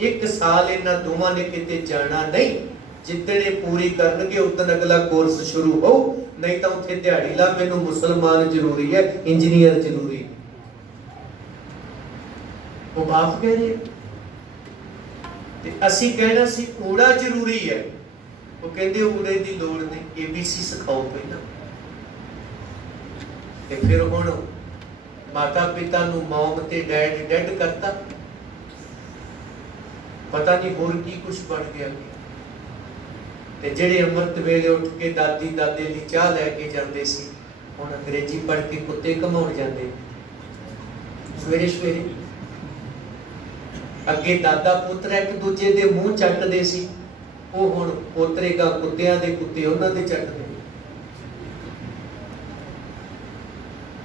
1 ਸਾਲ ਇਹਨਾਂ ਦੋਵਾਂ ਨੇ ਕਿਤੇ ਜਾਣਾ ਨਹੀਂ। ਜਿੱਦਣੇ ਪੂਰੀ ਕਰਨਗੇ ਉਦੋਂ ਅਗਲਾ ਕੋਰਸ ਸ਼ੁਰੂ ਹੋ, ਨਹੀਂ ਤਾਂ ਉੱਥੇ ਦਿਹਾੜੀ ਲਾ। ਮੈਨੂੰ ਮੁਸਲਮਾਨ ਜ਼ਰੂਰੀ ਹੈ, ਇੰਜੀਨੀਅਰ ਜ਼ਰੂਰੀ। ਉਹ ਬਾਪ ਕਹਿ ਰਹੇ ਤੇ ਅਸੀਂ ਕਹਿਣਾ ਸੀ ਊੜਾ ਜ਼ਰੂਰੀ ਹੈ। ਉਹ ਕਹਿੰਦੇ ਊੜੇ ਦੀ ਲੋੜ ਨਹੀਂ, ABC ਸਿਖਾਓ ਪਹਿਲਾਂ। ਤੇ ਫਿਰ ਹੁਣ ਮਾਤਾ ਪਿਤਾ ਨੂੰ ਮੌਮ ਤੇ ਡੈਡ ਡੈਡ ਕਰਤਾ। ਪਤਾ ਨਹੀਂ ਹੋਰ ਕੀ ਕੁਛ ਬਣ ਗਿਆ। ਤੇ ਜਿਹੜੇ ਅੰਮ੍ਰਿਤ ਵੇਲੇ ਉੱਠ ਕੇ ਦਾਦੀ ਦਾਦੇ ਲਈ ਚਾਹ ਲੈ ਕੇ ਜਾਂਦੇ ਸੀ, ਹੁਣ ਅੰਗਰੇਜ਼ੀ ਪੜ੍ਹ ਕੇ ਕੁੱਤੇ ਘਮਾਉਣ ਜਾਂਦੇ ਸਵੇਰੇ ਸਵੇਰੇ। ਅੱਗੇ ਦਾਦਾ ਪੁੱਤਰ ਇੱਕ ਦੂਜੇ ਦੇ ਮੂੰਹ ਚੱਟਦੇ ਸੀ, ਉਹ ਹੁਣ ਪੋਤਰੇਗਾ ਕੁੱਤਿਆਂ ਦੇ ਕੁੱਤੇ ਉਹਨਾਂ ਦੇ ਚੱਟਦੇ।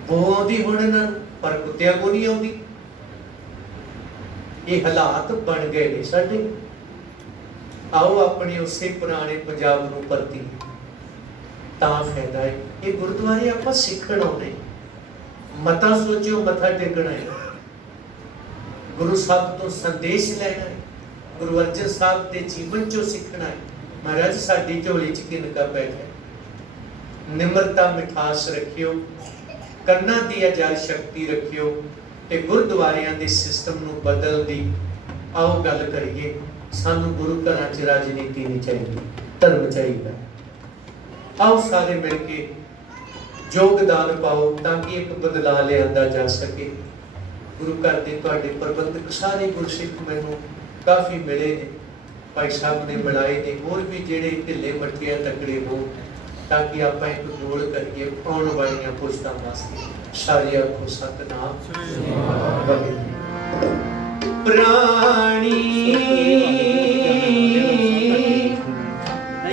ਉਹ ਆਉਂਦੀ ਹੁਣ ਇਹਨਾਂ ਨੂੰ, ਪਰ ਕੁੱਤਿਆਂ ਕੋ ਨਹੀਂ ਆਉਂਦੀ। ਇਹ ਹਾਲਾਤ ਬਣ ਗਏ ਨੇ ਸਾਡੇ। ਆਓ ਆਪਣੇ ਉਸੇ ਪੁਰਾਣੇ ਪੰਜਾਬ ਨੂੰ ਪਰਤੀ, ਤਾਂ ਫਾਇਦਾ ਹੈ। ਇਹ ਗੁਰਦੁਆਰੇ ਆਪਾਂ ਸਿੱਖਣ ਆਉਂਦੇ, ਮਤਾ ਸੋਚਿਓ ਮੱਥਾ ਟੇਕਣਾ ਹੈ, ਗੁਰੂ ਸਾਹਿਬ ਤੋਂ ਸੰਦੇਸ਼ ਲੈਣਾ ਹੈ, ਗੁਰੂ ਅਰਜਨ ਸਾਹਿਬ ਦੇ ਜੀਵਨ ਚੋਂ ਸਿੱਖਣਾ ਹੈ। ਮਹਾਰਾਜ ਸਾਡੀ ਝੋਲੀ ਚ ਕਿਨਕਾ ਬੈਠਾ। ਨਿਮਰਤਾ ਮਿਠਾਸ ਰੱਖਿਓ, ਕੰਨਾਂ ਦੀ ਅਜਾਇ ਸ਼ਕਤੀ ਰੱਖਿਓ ਤੇ ਗੁਰਦੁਆਰਿਆਂ ਦੇ ਸਿਸਟਮ ਨੂੰ ਬਦਲਣ ਦੀ ਆਓ ਗੱਲ ਕਰੀਏ। ਸਾਨੂੰ ਗੁਰੂ ਘਰਾਂ ਚ ਰਾਜਨੀਤੀ ਨਹੀਂ ਚਾਹੀਦੀ, ਧਰਮ ਚਾਹੀਦਾ। ਆਓ ਸਾਰੇ ਮਿਲ ਕੇ ਯੋਗਦਾਨ ਪਾਓ ਤਾਂ ਕਿ ਇੱਕ ਬਦਲਾਅ ਲਿਆਂਦਾ ਜਾ ਸਕੇ। ਗੁਰੂ ਘਰ ਦੇ ਤੁਹਾਡੇ ਪ੍ਰਬੰਧਕ ਸਾਰੇ ਗੁਰਸਿੱਖ ਮੈਨੂੰ ਕਾਫੀ ਮਿਲੇ ਨੇ, ਭਾਈ ਸਾਹਿਬ ਨੇ ਮਿਲਾਏ ਨੇ, ਹੋਰ ਵੀ ਜਿਹੜੇ ਢਿੱਲੇ ਮੱਠੇ ਤਕੜੇ ਹੋ, ताकि आप एक जोड़ करिए आने वाली पुश्तां वास्ते। सारे आखो सतनाम प्राणी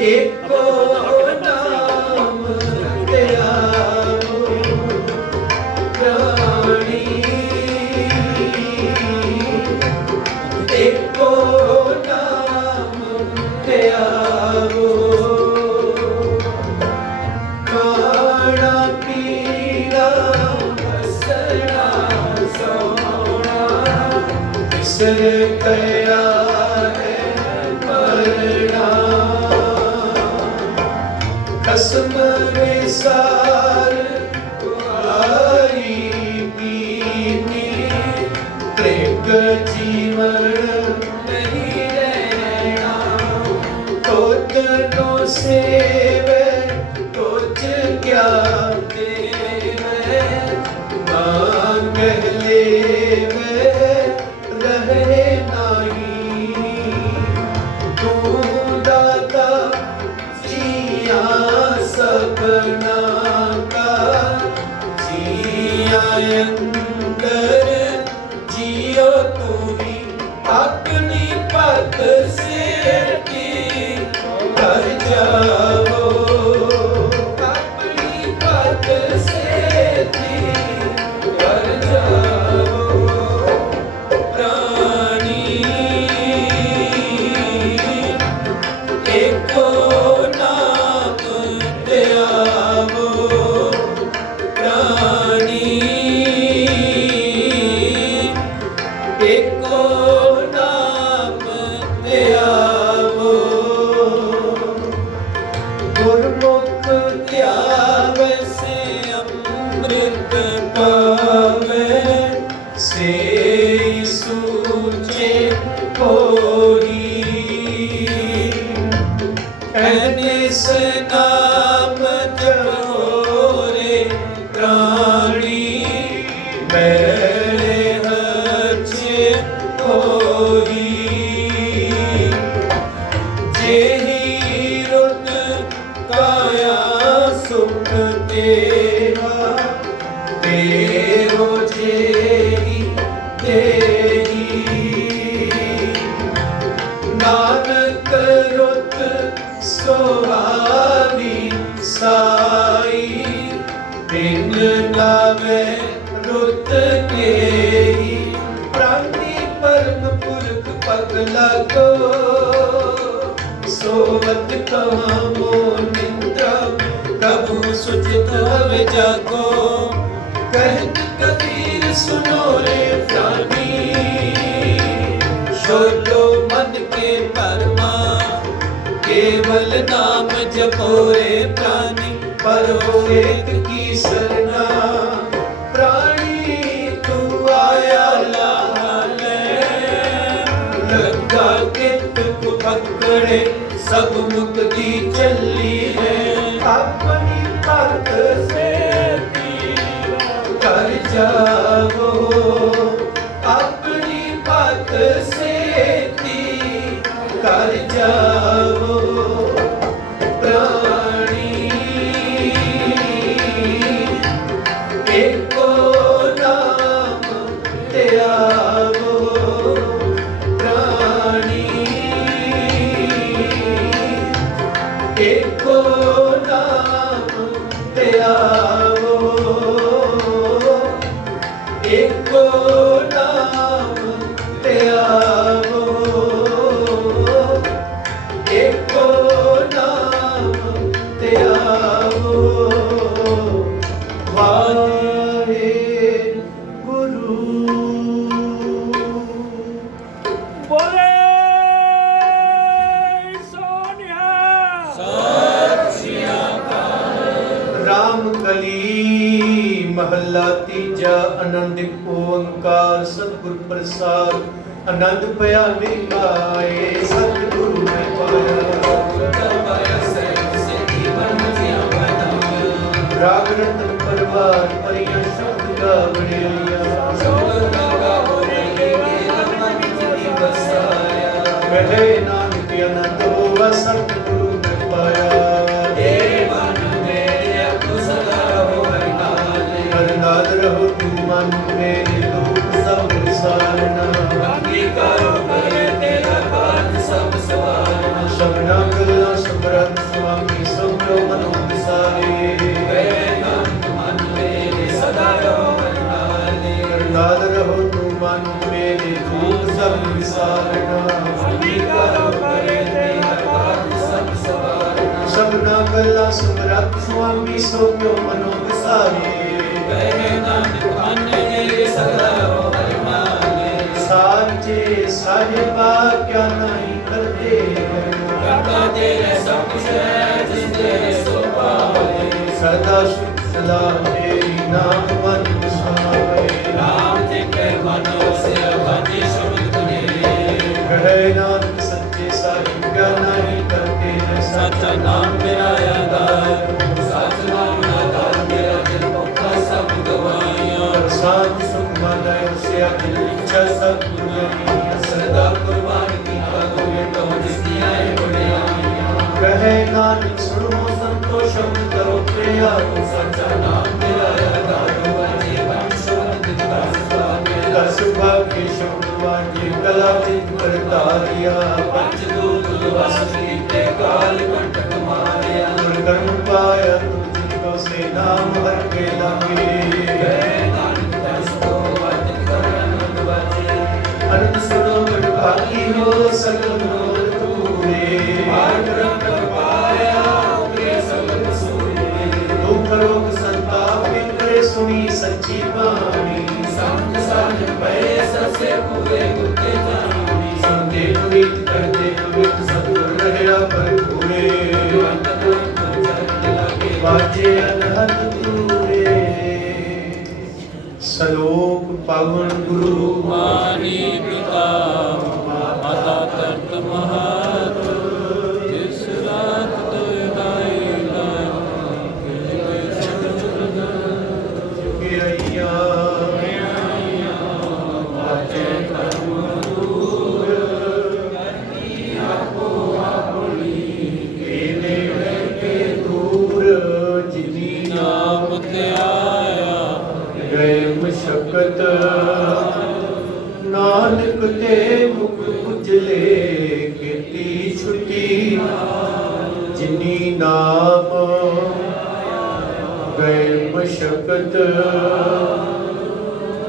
एको नाम त्यागो प्राणी एको नाम त्यागो खाना पीना हंसना सोना बिसर गया है मरना कसम विसार तुम्हारी बीनी प्रेम जीवन नहीं रहना खुद नो सेवे तुझ क्या देवे मांग लेवे रहे नहीं तू दाता जिया सपना का जिया अंदर जियो तू ही अपनी पग से कर जाओ अपनी पग से कर जाओ प्राणी एको नाम त्यागो प्राणी एको नाम त्यागो गुरमुख त्याग से अमृत पावे से सूचे कोई ऐनिस नाम जपोरे प्राणी मेरे हचे कोई जेहि रुत काया सुख तेरा तेरो जेहि तेरी नानक रुत सुहावी साई बिन नावे रुत केही प्राणी परम पुरख पग लागो सोवत कामो निंद्रा कबू सुचित हवे जागो कहत कबीर सुनो रे प्राणी छोड़ो मन के परमा केवल नाम जपो रे प्राणी परो एक की सरना प्राणी तू आया लाले लगा कित को पकड़े सब मुक्ति चली है अपनी पग से कर जाओ अपनी पग से कर जाओ प्राणी एको नाम त्यागो प्राणी एको नाम त्यागो एको नाम त्यागो एको नाम त्यागो वाहे गुरु बोले सोनिया राम कली महला तीजा आनंद ओंकार सतगुर प्रसाद आनंद पया निभाए सतगुरु में पाया राग रतन परवार परिया शब्द गावड़िया कहे नानक अनंत सतगुरु में पाया विसारना अंगीकारो करे तेरा काज सब सवारना सबना गला समरथ स्वामी सो क्यों मनो विसारे कहे नानक माने सदा हरि माने साचे साहिबा क्या नहीं करते करता तेरे सब कुछ है जिस तेरे सो पावे सदा सुख सदा तेरी नाम मन सुनावे राम ते के मनो से अवधि शब्द तुने कहे नानक सच्चे साहिब क्या नहीं करते सच्चा नाम मेरा आधार सच नाम आधार मेरा दिल भुखा सब गवाया शांत सुख माना से अखिल इच्छा सब पूरी सदा कुर्बान की आगे तो जिसकी आए बुढ़िया कहे नानक सुनो संतोष शब्द करो प्रिया सच्चा नाम मेरा आधार हुआ जीवन शब्द दास पावे दस भाग्य शब्द वाजे कला चित करतारिया पंच दूत वासुकी ते काल कंटक मारिया कर्म पाया तुझको से नाम हर के लागे नानक दास को वाचित करन वाचे अनंत सुनो बड़ भागी हो सकल मोर तूरे मार्ग रंग पाया उतरे सगल सूरे दुख रोग संताप के करे सुनी सच्ची बाणी संत संग पए सबसे पूरे गुप्ते जानी सुनते पुनीत करते पुनीत सतगुर रहया पर पूरे अंत को चरण लगे बाजे अनहद तूरे सलोक पावन गुरु मानी पिता माता तंत महात जिस रात तो दाई के अय्या बाजे के दूर जिनी नाम ते आया गए मशक्कत नानक ते मुख उजले खेती छुटी जिनी नाम गए मशक्कत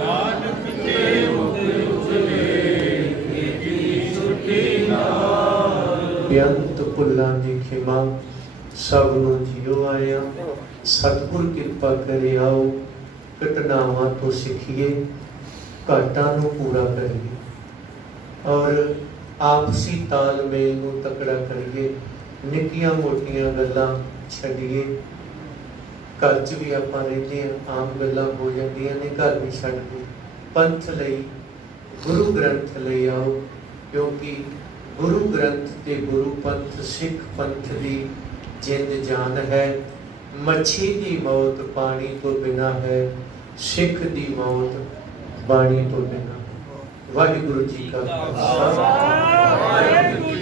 नानक ते मुख उजले खेती छुटी ਬੇਅੰਤ ਭੁੱਲਾਂ ਦੀ ਖਿਮਾ ਸਭ ਨੂੰ ਜਿਉ ਆਇਆ ਸਤਿਗੁਰ ਕਿਰਪਾ ਕਰੇ ਆਓ ਘਟਨਾਵਾਂ ਤੋਂ ਸਿੱਖੀਏ ਘਾਟਾਂ ਨੂੰ ਪੂਰਾ ਕਰੀਏ ਔਰ ਆਪਸੀ ਤਾਲਮੇਲ ਨੂੰ ਤਕੜਾ ਕਰੀਏ ਨਿੱਕੀਆਂ ਮੋਟੀਆਂ ਗੱਲਾਂ ਛੱਡੀਏ ਘਰ 'ਚ ਵੀ ਆਪਾਂ ਰਹਿੰਦੇ ਹਾਂ ਆਮ ਗੱਲਾਂ ਹੋ ਜਾਂਦੀਆਂ ਨੇ ਘਰ ਵੀ ਛੱਡ ਕੇ ਪੰਥ ਲਈ ਗੁਰੂ ਗ੍ਰੰਥ ਲਈ ਆਓ ਕਿਉਂਕਿ ਗੁਰੂ ਗ੍ਰੰਥ ਤੇ ਗੁਰੂ ਪੰਥ ਸਿੱਖ ਪੰਥ ਦੀ ਜਿੰਦ ਜਾਨ ਹੈ ਮੱਛੀ ਦੀ ਮੌਤ ਪਾਣੀ ਤੋਂ ਬਿਨਾ ਹੈ ਸਿੱਖ ਦੀ ਮੌਤ ਬਾਣੀ ਤੋਂ ਬਿਨਾ ਵਾਹਿਗੁਰੂ ਜੀ ਕਾ ਖਾਲਸਾ ਵਾਹਿਗੁਰੂ